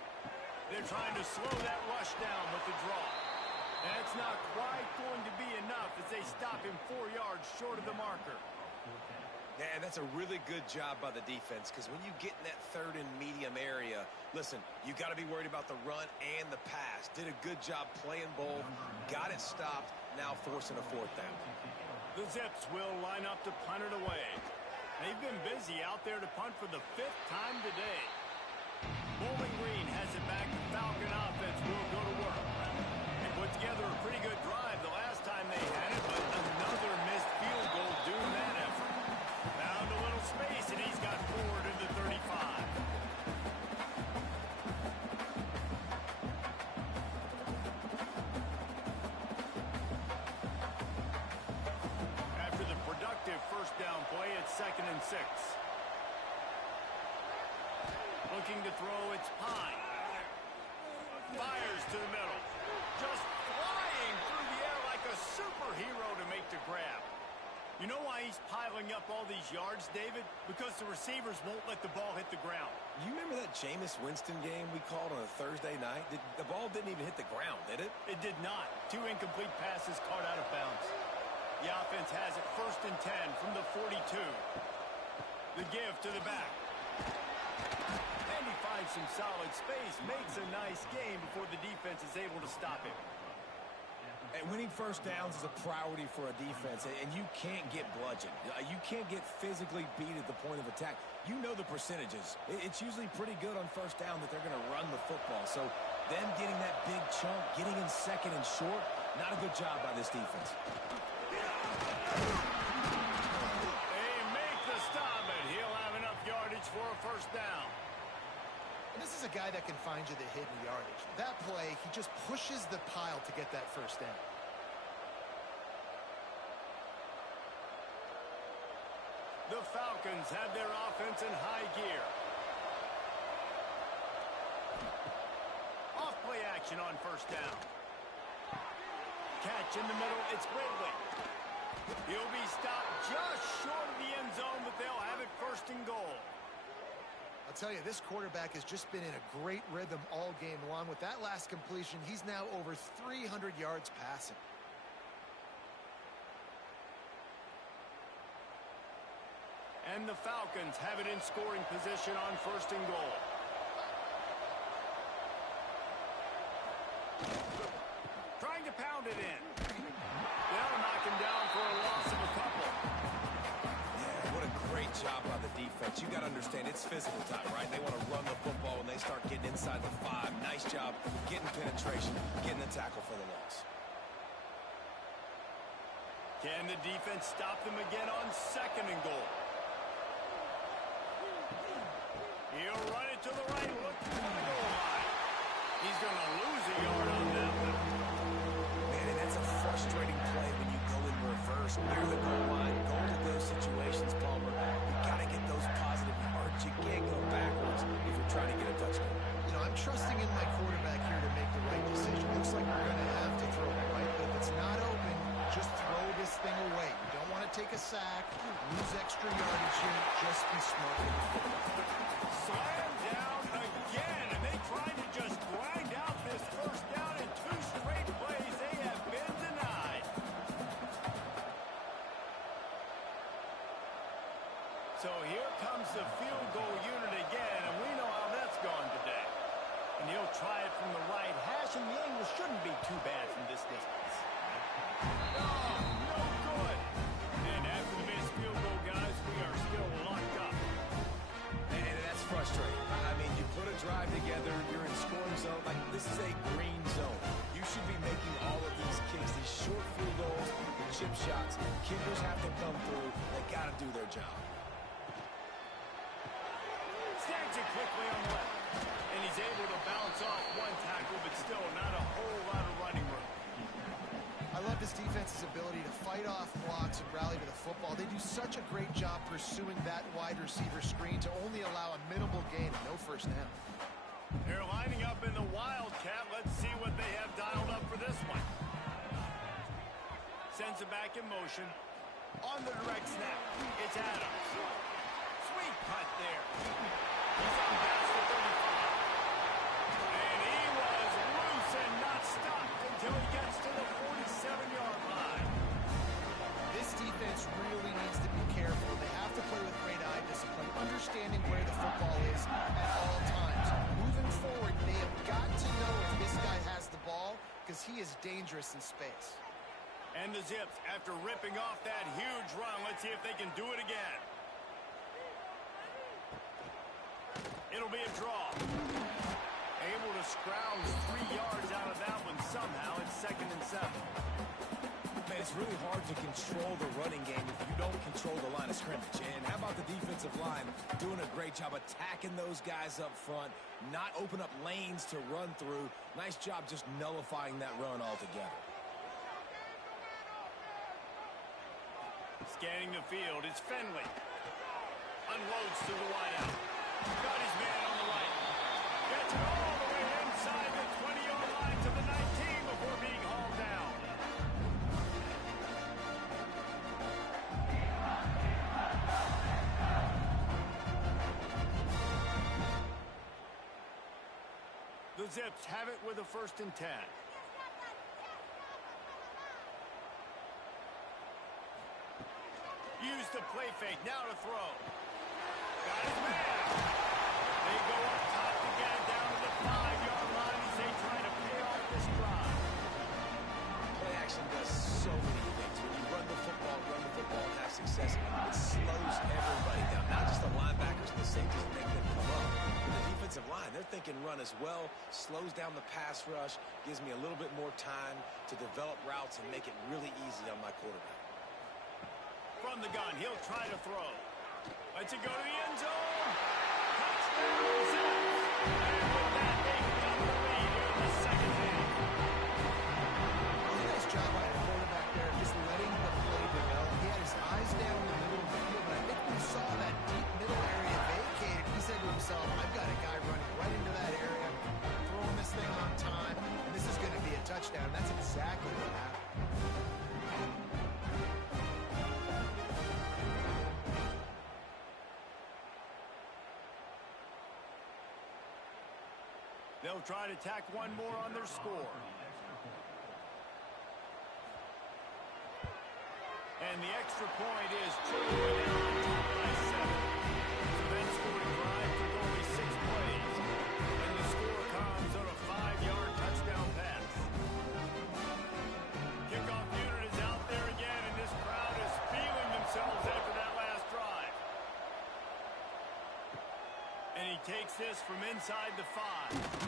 They're trying to slow that rush down with the draw. That's not quite going to be enough as they stop him 4 yards short of the marker. Yeah, and that's a really good job by the defense, because when you get in that 3rd and medium area, listen, you got to be worried about the run and the pass. Did a good job playing both, got it stopped, now forcing a 4th down. The Zips will line up to punt it away. They've been busy out there to punt for the 5th time today. Bowling Green has it back. The Falcon offense will go to work. They put together a pretty good drive the last time they had it, but another missed field goal doomed that effort. Found a little space, and he's got 4 to the 35. After the productive 1st down play, it's 2nd and 6. Looking to throw, it's Pine. Fires to the middle. he's piling up all these yards, David? Because the receivers won't let the ball hit the ground. You remember that Jameis Winston game we called on a Thursday night? The ball didn't even hit the ground, did it? It did not. 2 incomplete passes caught out of bounds. The offense has it 1st and 10 from the 42. The give to the back. And he finds some solid space, makes a nice game before the defense is able to stop him. And winning first downs is a priority for a defense, and you can't get bludgeoned. You can't get physically beat at the point of attack. You know the percentages. It's usually pretty good on first down that they're going to run the football. So them getting that big chunk, getting in 2nd and short, not a good job by this defense. They make the stop, and he'll have enough yardage for a first down. This is a guy that can find you the hidden yardage. That play, he just pushes the pile to get that first down. The Falcons have their offense in high gear. Off play action on first down. Catch in the middle, it's Ridley. He'll be stopped just short of the end zone, but they'll have it 1st and goal. I'll tell you, this quarterback has just been in a great rhythm all game long. With that last completion, he's now over 300 yards passing. And the Falcons have it in scoring position on 1st and goal. Trying to pound it in. They'll knock him down for a loss of a couple. What a great job by the defense. You got to understand, it's physical time, right? They want to run the football when they start getting inside the 5. Nice job getting penetration, getting the tackle for the loss. Can the defense stop them again on 2nd and goal? He'll run it to the right, look to the goal line. He's going to lose a yard on that one. Man, and that's a frustrating play when you go in reverse near the goal line. Go to those situations, Palmer. You got to get those positive yards. You can't go backwards if you're trying to get a touchdown. You know, I'm trusting in my quarterback here to make the right decision. Looks like we're going to have to throw it right, but if it's not open, just throw this thing away. You don't want to take a sack, lose extra yardage here. Just be smart with the football. Slam down again, and they tried to just grind out this first down in 2 straight plays. They have been denied. So here comes the field goal unit again, and we know how that's gone today. And he'll try it from the right hash, and the angle shouldn't be too bad from this distance. No good. And after the missed field goal, guys, we are still locked up. And that's frustrating. I mean, you put a drive together, you're in scoring zone. Like, this is a green zone. You should be making all of these kicks, these short field goals, the chip shots. Kickers have to come through. They got to do their job. Snags it quickly on the left. And he's able to bounce off one tackle, but still not a whole lot of running room. I love this defense's ability to fight off blocks and rally to the football. They do such a great job pursuing that wide receiver screen to only allow a minimal gain and no first down. They're lining up in the Wildcat. Let's see what they have dialed up for this one. Sends it back in motion. On the direct snap, it's Adams. Sweet cut there. He's on past the 35. And he was loose and not stopped until he gets to the 47-yard line. This defense really needs to be careful. They have to play with great eye discipline, understanding where the football is at all times. Moving forward, they have got to know if this guy has the ball because he is dangerous in space. And the Zips, after ripping off that huge run, let's see if they can do it again. It'll be a draw. Able to scrounge 3 yards out of that one somehow. It's 2nd and 7. Man, it's really hard to control the running game if you don't control the line of scrimmage. And how about the defensive line doing a great job attacking those guys up front, not open up lanes to run through. Nice job just nullifying that run altogether. Scanning the field, it's Finley. Unloads to the wideout. Got his man on the right. Gets it all the way inside the 20-yard line to the 19 before being hauled down. Zips have it with a 1st and 10. Use the play fake. Now to throw. Got his man. They go up top to get it down to the 5-yard line as they try to pay off this drive. Play action does so many things. When you run the football, and have success, it slows everybody down. Not just the linebackers and the safeties that make them come up. But the defensive line, they're thinking run as well. Slows down the pass rush. Gives me a little bit more time to develop routes and make it really easy on my quarterback. From the gun, he'll try to throw. Lets it go to the end zone. Touchdown, Zips. And with that, they got the lead here in the second half. Really nice job by the quarterback there, just letting the play develop. He had his eyes down in the middle of the field, but I think when he saw that deep middle area vacated, he said to himself, I've got a guy running right into that area, throwing this thing on time, and this is going to be a touchdown. That's exactly what happened. They'll try to tack one more on their score. And the extra point is true, and they're on top by 7. So that scoring drive took only 6 plays. And the score comes on a 5-yard touchdown pass. Kickoff unit is out there again, and this crowd is feeling themselves after that last drive. And he takes this from inside the 5.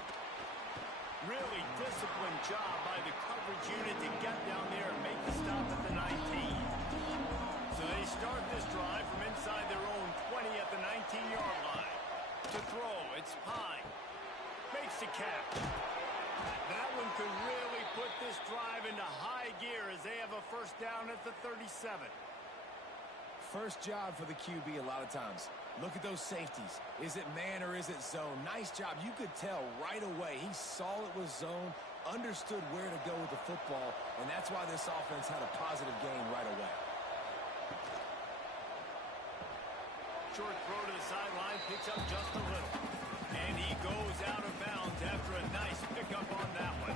Really disciplined job by the coverage unit to get down there and make the stop at the 19. So they start this drive from inside their own 20 at the 19-yard line. To throw, it's Pine. Makes the catch. That one could really put this drive into high gear as they have a 1st down at the 37. First job for the QB a lot of times. Look at those safeties. Is it man or is it zone? Nice job. You could tell right away. He saw it was zone, understood where to go with the football, and that's why this offense had a positive gain right away. Short throw to the sideline, picks up just a little. And he goes out of bounds after a nice pickup on that one.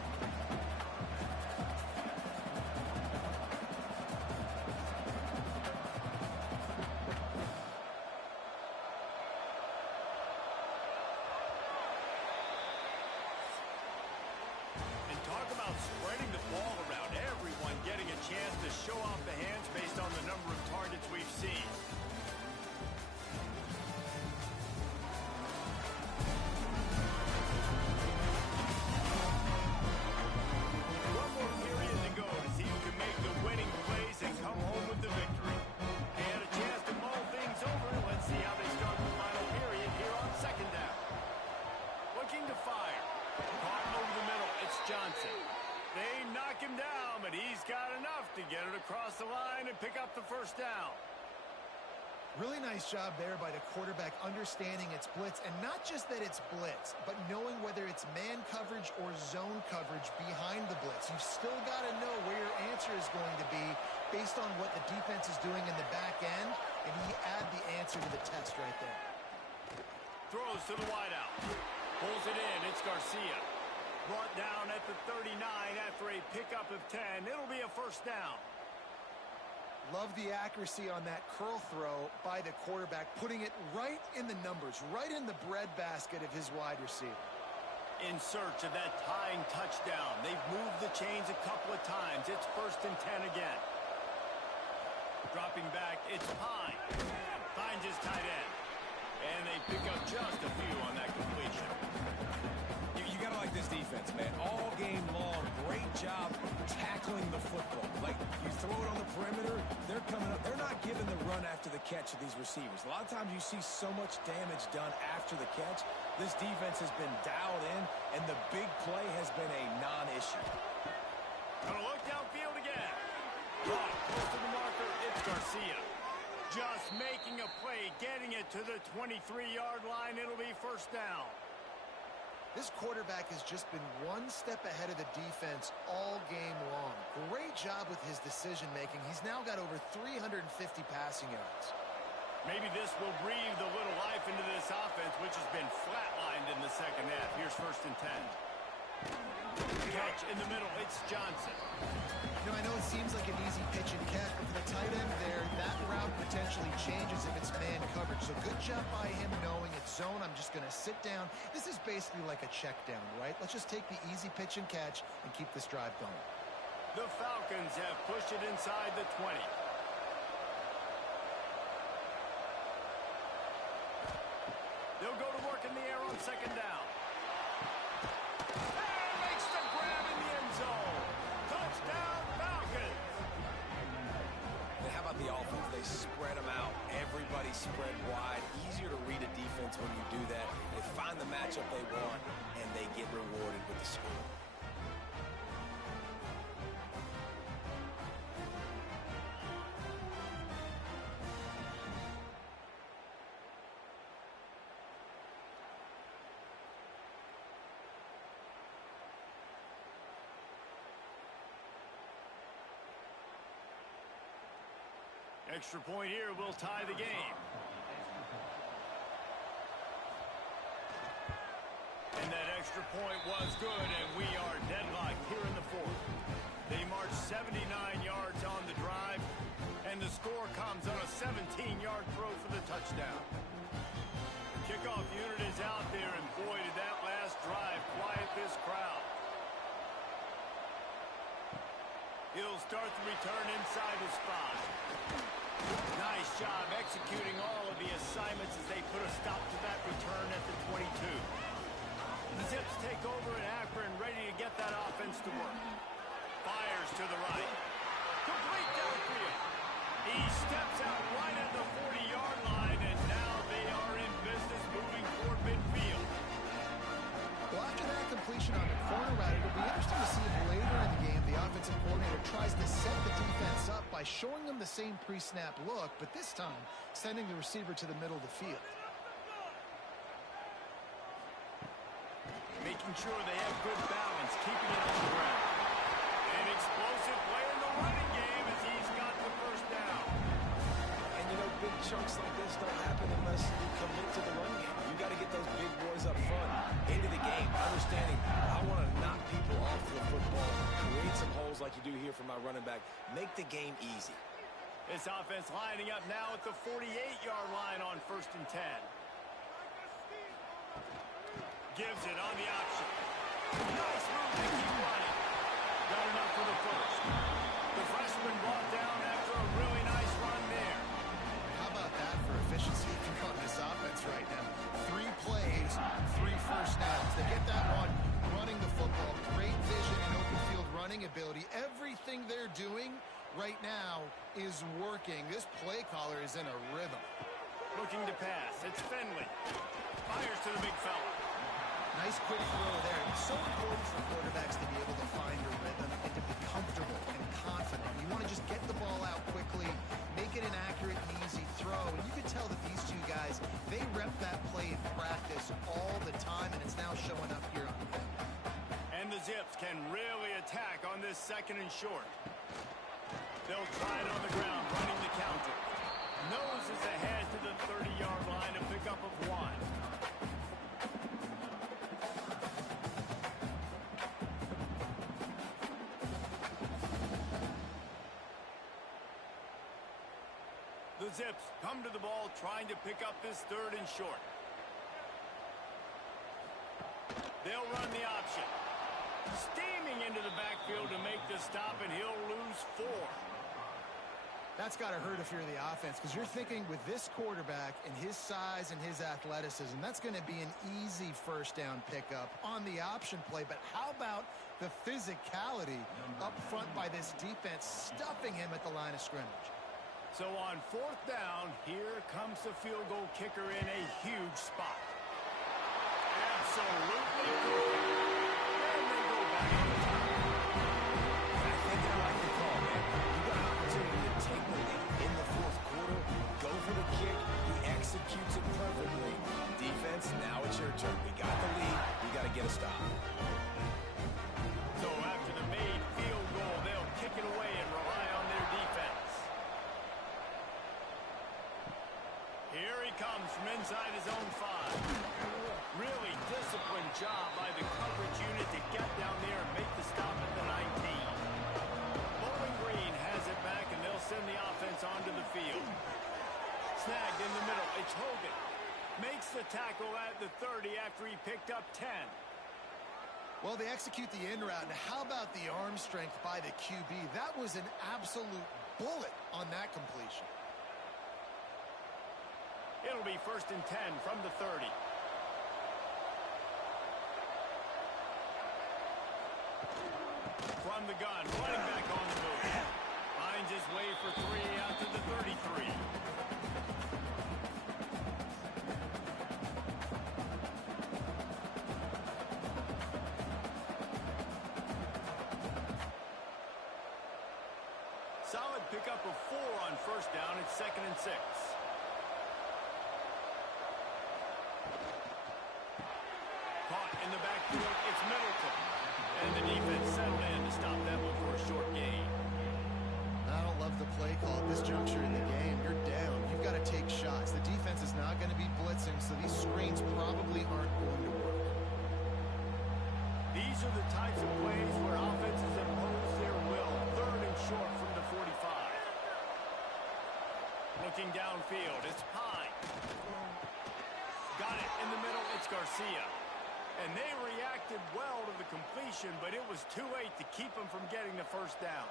Talk about spreading the ball around. Everyone getting a chance to show off the hands based on the number of targets we've seen. One more period to go to see who can make the winning plays and come home with the victory. They had a chance to mull things over. Let's see how they start the final period here on 2nd down. Looking to fire. Caught over the middle. It's Johnson. They knock him down, but he's got enough to get it across the line and pick up the 1st down. Really nice job there by the quarterback understanding it's blitz, and not just that it's blitz, but knowing whether it's man coverage or zone coverage behind the blitz. You've still got to know where your answer is going to be based on what the defense is doing in the back end, and he add the answer to the test right there. Throws to the wideout. Pulls it in. It's Garcia. Brought down at the 39 after a pickup of 10. It'll be a 1st down. Love the accuracy on that curl throw by the quarterback, putting it right in the numbers, right in the breadbasket of his wide receiver. In search of that tying touchdown. They've moved the chains a couple of times. It's 1st and 10 again. Dropping back, it's Pine. Finds his tight end. And they pick up just a few on that completion. You gotta like this defense, man. All game long, great job tackling the football. Like, you throw it on the perimeter, they're coming up. They're not giving the run after the catch of these receivers. A lot of times you see so much damage done after the catch. This defense has been dialed in, and the big play has been a non-issue. Gonna look downfield again. Caught close to the marker, it's Garcia. Just making a play, getting it to the 23-yard line. It'll be 1st down. This quarterback has just been one step ahead of the defense all game long. Great job with his decision-making. He's now got over 350 passing yards. Maybe this will breathe a little life into this offense, which has been flatlined in the second half. Here's 1st and 10. Catch in the middle. It's Johnson. You know, I know it seems like an easy pitch and catch, but for the tight end there, that route potentially changes if it's man coverage. So good job by him knowing it's zone. I'm just going to sit down. This is basically like a check down, right? Let's just take the easy pitch and catch and keep this drive going. The Falcons have pushed it inside the 20. They'll go to work in the air on second down. And makes the grab in the end zone. Touchdown, Falcons. And how about the offense? They spread them out. Everybody spread wide. Easier to read a defense when you do that. They find the matchup they want, and they get rewarded with the score. Extra point here will tie the game. And that extra point was good, and we are deadlocked here in the fourth. They march 79 yards on the drive, and the score comes on a 17-yard throw for the touchdown. The kickoff unit is out there, and boy, did that last drive quiet this crowd. He'll start the return inside his 5. Nice job executing all of the assignments as they put a stop to that return at the 22. The Zips take over in Akron, ready to get that offense to work. Fires to the right. Complete downfield. He steps out right at the 40-yard line, and now they are in business moving toward midfield. Well, after that completion on the corner route, it'll be interesting to see if later in the game the offensive coordinator tries to set the defense up by showing them the same pre-snap look, but this time sending the receiver to the middle of the field. Making sure they have good balance, keeping it on the ground. An explosive play in the running game as he's got the first down. And you know, big chunks like this don't happen unless you commit to the run game. You got to get those big boys up front into the game, understanding I want to knock people off the football, create some holes like you do here for my running back, make the game easy. This offense lining up now at the 48-yard line on 1st and 10. Gives it on the option. Nice move to keep running. Got enough for the first. The freshman brought down after a really nice run there. How about that for efficiency on this offense right now? 3 plays, 3 first downs. They get that one running the football. Great vision and open field running ability. Everything they're doing right now is working. This play caller is in a rhythm. Looking to pass. It's Finley. Fires to the big fella. Nice quick throw there. It's so important for quarterbacks to be able to find a rhythm and to be comfortable and confident. You want to just get the ball out quickly, make it an accurate and easy throw. And you can tell that these two guys, they rep that play in practice all the time, and it's now showing up here on the field. And the Zips can really attack on this 2nd and short. They'll try it on the ground, running the counter. Nose is ahead to the 30-yard line, a pickup of 1. The Zips come to the ball trying to pick up this 3rd and short. They'll run the option. Steaming into the backfield to make the stop, and he'll lose 4. That's got to hurt if you're the offense, because you're thinking with this quarterback and his size and his athleticism, that's going to be an easy first down pickup on the option play. But how about the physicality up front by this defense, stuffing him at the line of scrimmage? So on 4th down, here comes the field goal kicker in a huge spot. Absolutely. And they go back on the turn. I think I like the call, man. You got an opportunity to take the lead in the 4th quarter, go for the kick. He executes it perfectly. Defense, now it's your turn. We got the lead. We got to get a stop. So after the made field goal, they'll kick it away and rely on their defense. Here he comes from inside his own 5. Really disciplined job by the coverage tackle at the 30 after he picked up 10. Well, they execute the in route, and how about the arm strength by the QB? That was an absolute bullet on that completion. It'll be 1st and 10 from the 30. From the gun, running back on the move. Finds his way for 3 out to the 33. Solid pickup of 4 on 1st down. It's 2nd and 6. Caught in the backfield, it's Middleton. And the defense settled in to stop that one for a short gain. I don't love the play call at this juncture in the game. You're down. You've got to take shots. The defense is not going to be blitzing, so these screens probably aren't going to work. These are the types of plays where offenses impose their will. 3rd and short from the 45. Looking downfield, it's Pine. Got it in the middle, it's Garcia. And they reacted well to the completion, but it was too late to keep them from getting the 1st down.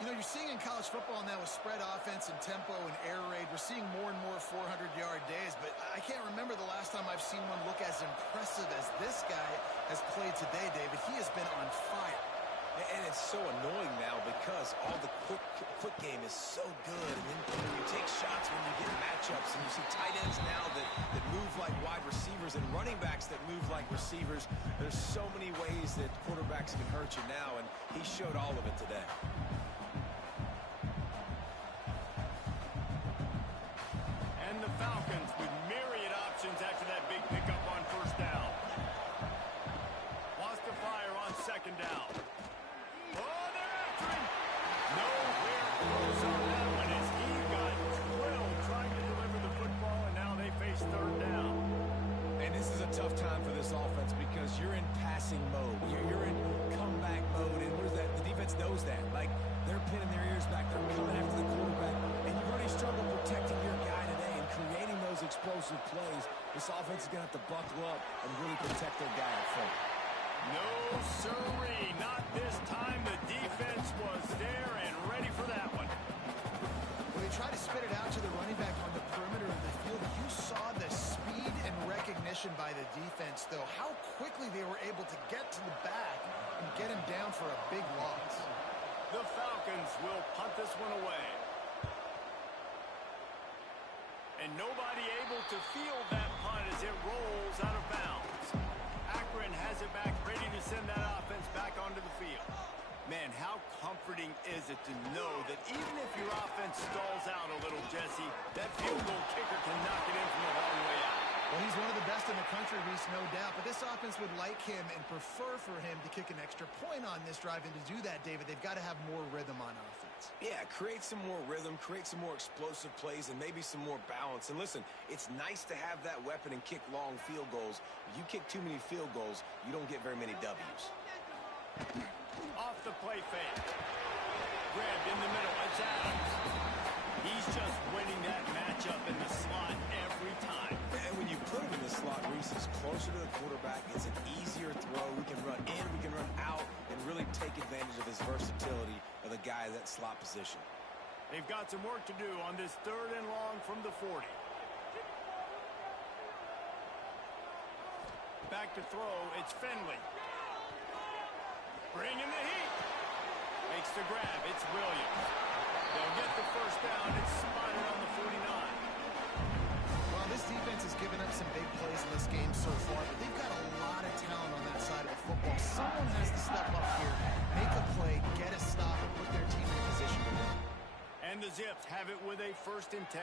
You know, you're seeing in college football now with spread offense and tempo and air raid, we're seeing more and more 400-yard days, but I can't remember the last time I've seen one look as impressive as this guy has played today, David. He has been on fire. And it's so annoying now because all the quick game is so good. And then you take shots when you get matchups, and you see tight ends now that move like wide receivers and running backs that move like receivers. There's so many ways that quarterbacks can hurt you now, and he showed all of it today. And the Falcons with myriad options after that big pickup on 1st down. Wants to fire on 2nd down. Oh, they're after him. Nowhere close on that one as he got drilled trying to deliver the football, and now they face 3rd down. And this is a tough time for this offense because you're in passing mode. You're in comeback mode, and what is that? The defense knows that. Like, they're pinning their ears back. They're coming after the quarterback, and you've already struggled protecting your guy today and creating those explosive plays. This offense is going to have to buckle up and really protect their guy up front. No, sirree, not this time. The defense was there and ready for that one. When they tried to spit it out to the running back on the perimeter of the field, you saw the speed and recognition by the defense, though. How quickly they were able to get to the back and get him down for a big loss. The Falcons will punt this one away. And nobody able to field that punt as it rolls out of bounds. Akron has it back, ready to send that offense back onto the field. Man, how comforting is it to know that even if your offense stalls out a little, Jesse, that field goal kicker can knock it in from a long way out. Well, he's one of the best in the country, Reese, no doubt. But this offense would like him and prefer for him to kick an extra point on this drive. And to do that, David, they've got to have more rhythm on offense. Yeah, create some more rhythm, create some more explosive plays, and maybe some more balance. And listen, it's nice to have that weapon and kick long field goals. If you kick too many field goals, you don't get very many W's. Off the play fake. Grabbed in the middle. It's Adams. He's just winning that matchup in the slot every time. And when you put him in the slot, Reese is closer to the quarterback. It's an easier throw. We can run in, we can run out, and really take advantage of his versatility of the guy at that slot position. They've got some work to do on this 3rd and long from the 40. Back to throw. It's Finley. Bringing the heat. Makes the grab. It's Williams. They'll get the 1st down. It's spotted on the 49. Well, this defense has given up some big plays in this game so far, but they've got a lot of talent on that side of the football. Someone has to step up here, make a play, get a stop, and put their team in a position to win. And the Zips have it with a 1st and 10.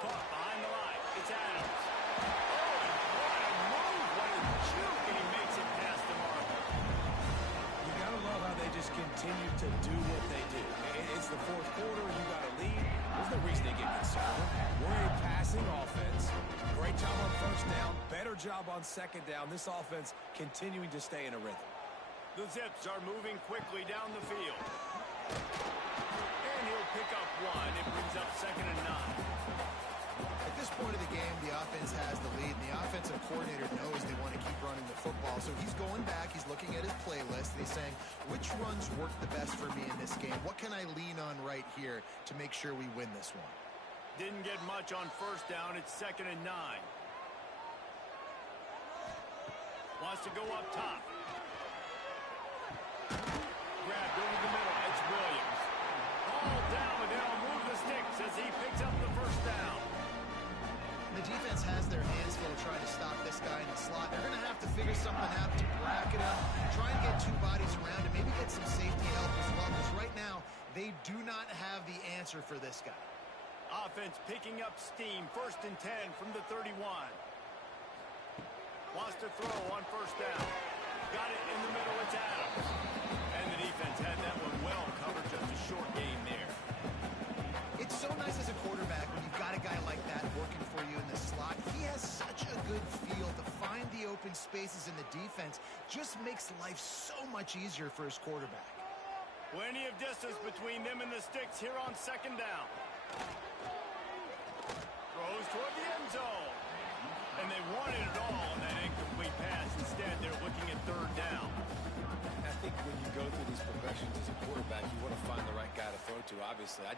Caught behind the line. It's Adams. Just continue to do what they do. It's the 4th quarter. You got a lead. There's no reason to get concerned. We're a passing offense. Great job on 1st down. Better job on 2nd down. This offense continuing to stay in a rhythm. The Zips are moving quickly down the field. And he'll pick up one. It brings up 2nd and 9. At this point of the game, the offense has the lead, and the offensive coordinator knows they want to keep running the football. So he's going back, he's looking at his playlist, and he's saying, which runs work the best for me in this game? What can I lean on right here to make sure we win this one? Didn't get much on 1st down. It's 2nd and 9. Wants to go up top. Grabbed over the middle. It's Williams. All down, but they don't move the sticks as he picks up the 1st down. The defense has their hands full trying to stop this guy in the slot. They're going to have to figure something out to bracket him, try and get 2 bodies around him, maybe get some safety help as well, because right now they do not have the answer for this guy. Offense picking up steam. 1st and 10 from the 31. Wants to throw on 1st down. Got it in the middle. It's Adams. And the defense had that one well covered. Just a short game there. It's so nice as a quarterback when you've got a guy like that working for you in the slot. He has such a good feel to find the open spaces in the defense. Just makes life so much easier for his quarterback. Plenty of distance between them and the sticks here on 2nd down. Throws toward the end zone. And they wanted it all on that incomplete pass. Instead, they're looking at 3rd down. I think when you go through these progressions as a quarterback, you want to find the right guy to throw to, obviously. I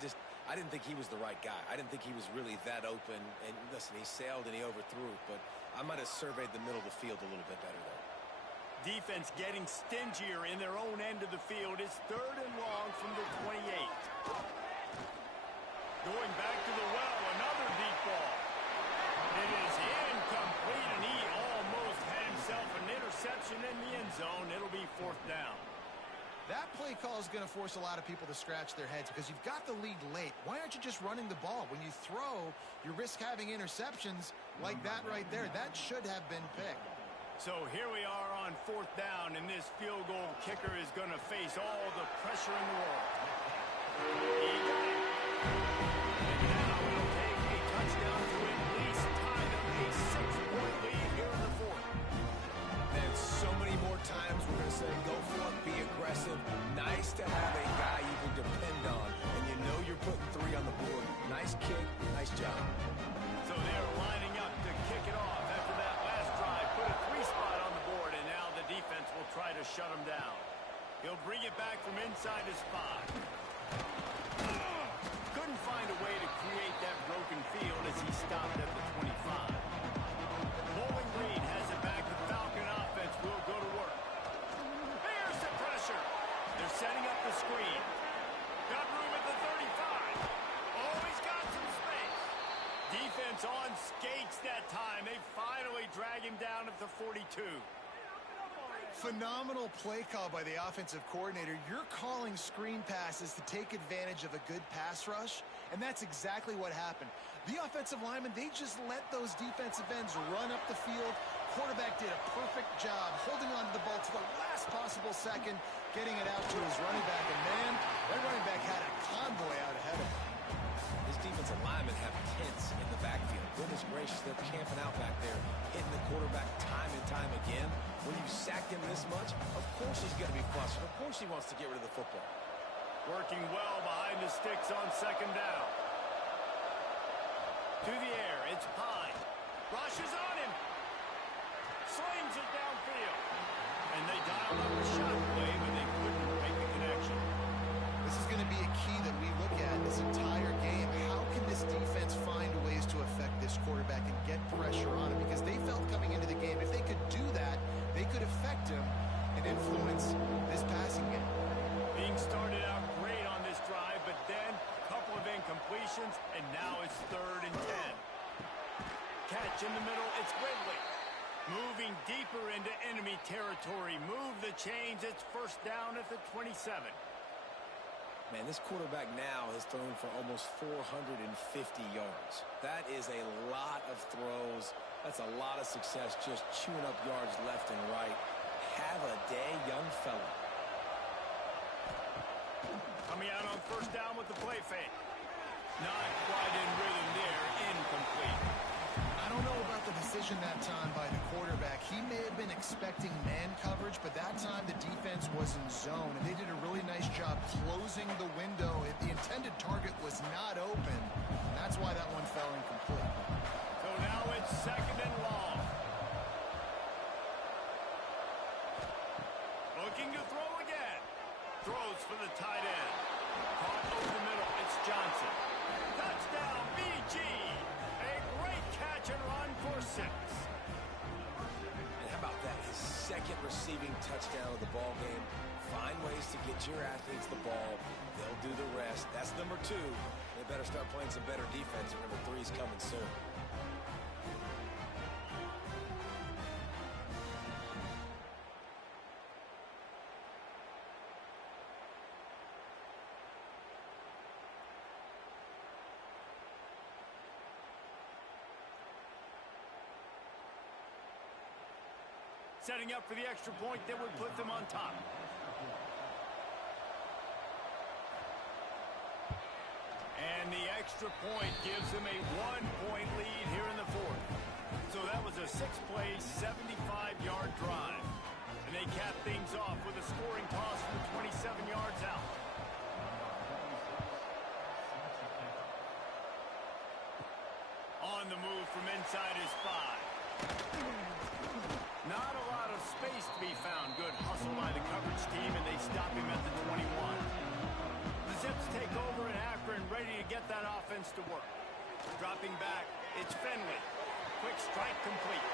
didn't think he was the right guy. I didn't think he was really that open. And listen, he sailed and he overthrew, but I might have surveyed the middle of the field a little bit better there. Defense getting stingier in their own end of the field. It's 3rd and long from the 28. Going back to the well, another deep ball. It is incomplete, and he almost had himself an interception in the end zone. It'll be 4th down. That play call is going to force a lot of people to scratch their heads because you've got the lead late. Why aren't you just running the ball? When you throw, you risk having interceptions like that right there. That should have been picked. So here we are on 4th down, and this field goal kicker is going to face all the pressure in the world. He got it. And now it'll take a touchdown to at least tie them a 6-point lead here in the 4th. And so many more times we're going to say, go for it, be aggressive. Nice to have a guy you can depend on, and you know you're putting 3 on the board. Nice kick, nice job. So they're lining up to kick it off after that last drive. Put a 3 spot on the board, and now the defense will try to shut him down. He'll bring it back from inside his 5. Couldn't find a way to create that broken field as he stopped at the 25. Bowling Green has it back. The Falcon offense will go to work. Here's the pressure. They're setting up the screen. Got room at the 35. Oh, he's got some space. Defense on skates that time. They finally drag him down at the 42. Phenomenal play call by the offensive coordinator. You're calling screen passes to take advantage of a good pass rush, and that's exactly what happened. The offensive linemen, they just let those defensive ends run up the field. Quarterback did a perfect job holding on to the ball to the last possible second, getting it out to his running back. And man, that running back had a convoy out ahead of him. His defensive linemen have tents in the backfield. Goodness gracious, they're camping out back there, hitting the quarterback time and time again. When you sacked him this much, of course he's going to be flustered. Of course he wants to get rid of the football. Working well behind the sticks on 2nd down. To the air, it's Pine. Rushes on him. Slings it downfield. And they dialed up a shot play, but they couldn't make the connection. This is going to be a key that we look at this entire game. How can this defense find ways to affect this quarterback and get pressure on him? Because they felt coming into the game, if they could do that, they could affect him and influence this passing game. Being started out great on this drive, but then a couple of incompletions, and now it's 3rd and 10. Catch in the middle, it's Ridley. Moving deeper into enemy territory. Move the chains, it's 1st down at the 27. Man, this quarterback now has thrown for almost 450 yards. That is a lot of throws. That's a lot of success, just chewing up yards left and right. Have a day, young fella. Coming out on 1st down with the play fake. Not quite in rhythm there. Incomplete. I I don't know about the decision that time by the quarterback. He may have been expecting man coverage, but that time the defense was in zone, and they did a really nice job closing the window. If the intended target was not open, and that's why that one fell incomplete. So now it's 2nd and long. Looking to throw again. Throws for the tight end. Caught over the middle. It's Johnson. Touchdown, BG. A great catch and run for 6. And how about that? His 2nd receiving touchdown of the ball game. Find ways to get your athletes the ball. They'll do the rest. That's number 2. They better start playing some better defense. And number 3 is coming soon. Setting up for the extra point that would put them on top. And the extra point gives them a 1-point lead here in the 4th. So that was a 6-play, 75-yard drive. And they cap things off with a scoring toss from 27 yards out. On the move from inside his 5. Not a lot of space to be found. Good hustle by the coverage team, and they stop him at the 21. The Zips take over in Akron, ready to get that offense to work. Dropping back, it's Fenley. Quick strike complete.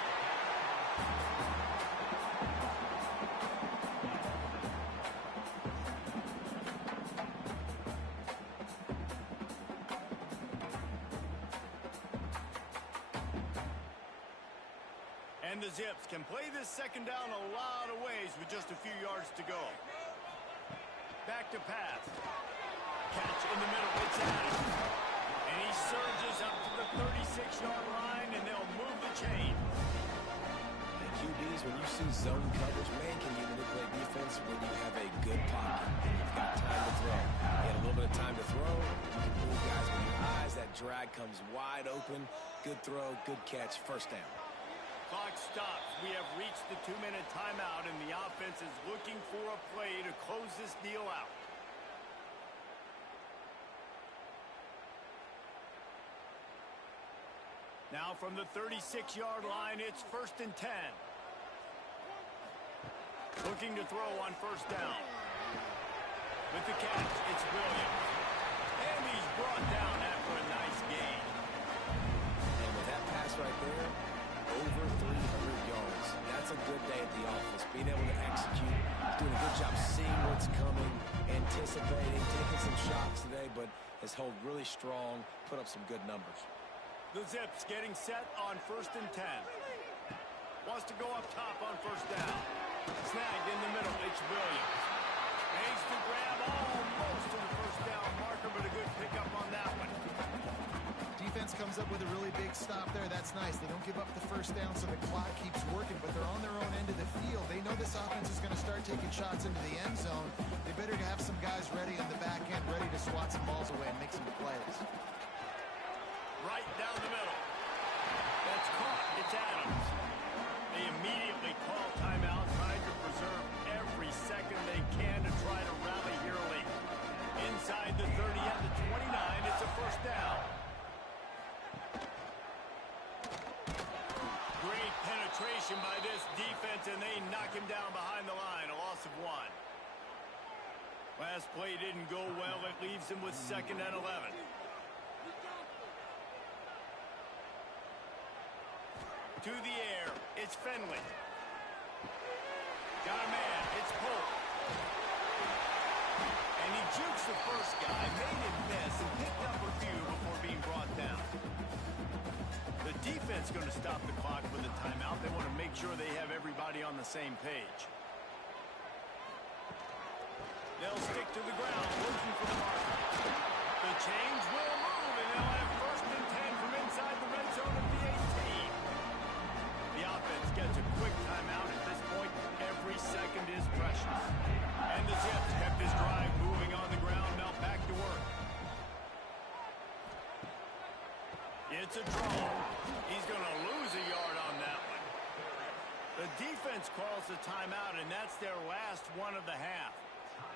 And the Zips can play this 2nd down a lot of ways with just a few yards to go. Back to pass. Catch in the middle. It's Adams. And he surges up to the 36-yard line, and they'll move the chain. And QBs, when you see zone coverage, man, can you manipulate defense when you have a good pocket and you've got time to throw. You get a little bit of time to throw. You can move guys with your eyes. That drag comes wide open. Good throw, good catch, 1st down. Clock stops. We have reached the 2-minute timeout, and the offense is looking for a play to close this deal out. Now from the 36-yard line, it's 1st and 10. Looking to throw on 1st down. With the catch, it's Williams. And he's brought down after a nice gain. And with that pass right there, over 300 yards. That's a good day at the office. Being able to execute, doing a good job seeing what's coming, anticipating, taking some shots today, but has held really strong, put up some good numbers. The Zips getting set on 1st and 10. Wants to go up top on 1st down. Snagged in the middle. It's Williams. Aims to grab almost to the 1st down marker, but a good pickup on that one. Defense comes up with a really big stop there. That's nice. They don't give up the 1st down, so the clock keeps working, but they're on their own end of the field. They know this offense is going to start taking shots into the end zone. They better have some guys ready on the back end, ready to swat some balls away and make some plays. Right down the middle. That's caught. It's Adams. They immediately call timeout, trying to preserve every second they can to try to rally here late. Inside the 30 at the 29, it's a 1st down. Great penetration by this defense, and they knock him down behind the line. A loss of 1. Last play didn't go well. It leaves him with 2nd and 11. To the air, it's Fenley. Got a man, it's Polk. And he jukes the 1st guy, made him miss, and picked up a few before being brought down. The defense going to stop the clock with a timeout. They want to make sure they have everybody on the same page. They'll stick to the ground, looking for the marker. The chains will move, and they'll have 1st and 10 from inside the red zone of the 18. The offense gets a quick timeout. At this point, every second is precious. And the Zips kept this drive moving on the ground. Now back to work. It's a draw. He's going to lose calls the timeout, and that's their last one of the half.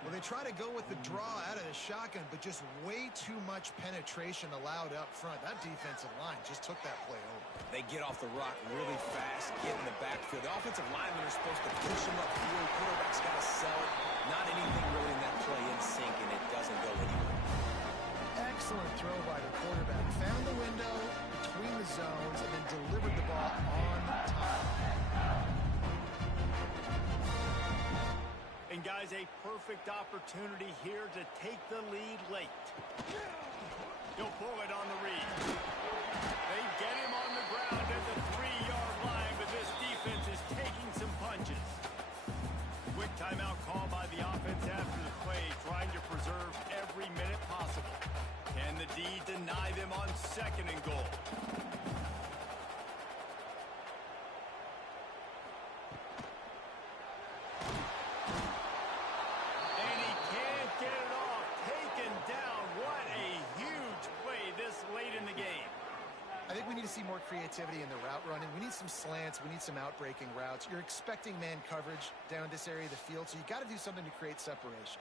Well, they try to go with the draw out of the shotgun, but just way too much penetration allowed up front. That defensive line just took that play over. They get off the rock really fast, get in the backfield. The offensive linemen are supposed to push them upfield. Quarterback's got to sell it. Not anything really in that play in sync, and it doesn't go anywhere. Excellent throw by the quarterback. Found the window between the zones and then delivered the ball on time. And guys, a perfect opportunity here to take the lead late. He'll pull it on the read. They get him on the ground at the 3-yard line, but this defense is taking some punches. Quick timeout call by the offense after the play, trying to preserve every minute possible. Can the D deny them on 2nd and goal? And he can't get it off. Taken down. What a huge play this late in the game. I think we need to see more creativity in the route running. We need some slants. We need some out-breaking routes. You're expecting man coverage down this area of the field, so you got to do something to create separation.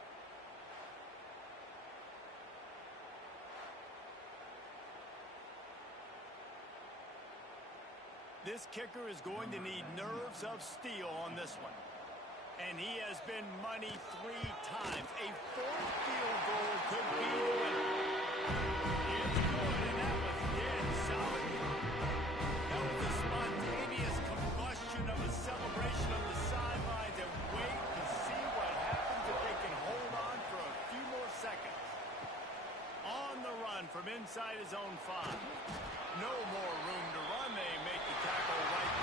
This kicker is going to need nerves of steel on this one. And he has been money 3 times. A 4th field goal could be the winner. It's good, and that was dead solid. That was a spontaneous combustion of a celebration of the sidelines, and wait to see what happens if they can hold on for a few more seconds. On the run from inside his own 5. No more room to run. They make the tackle right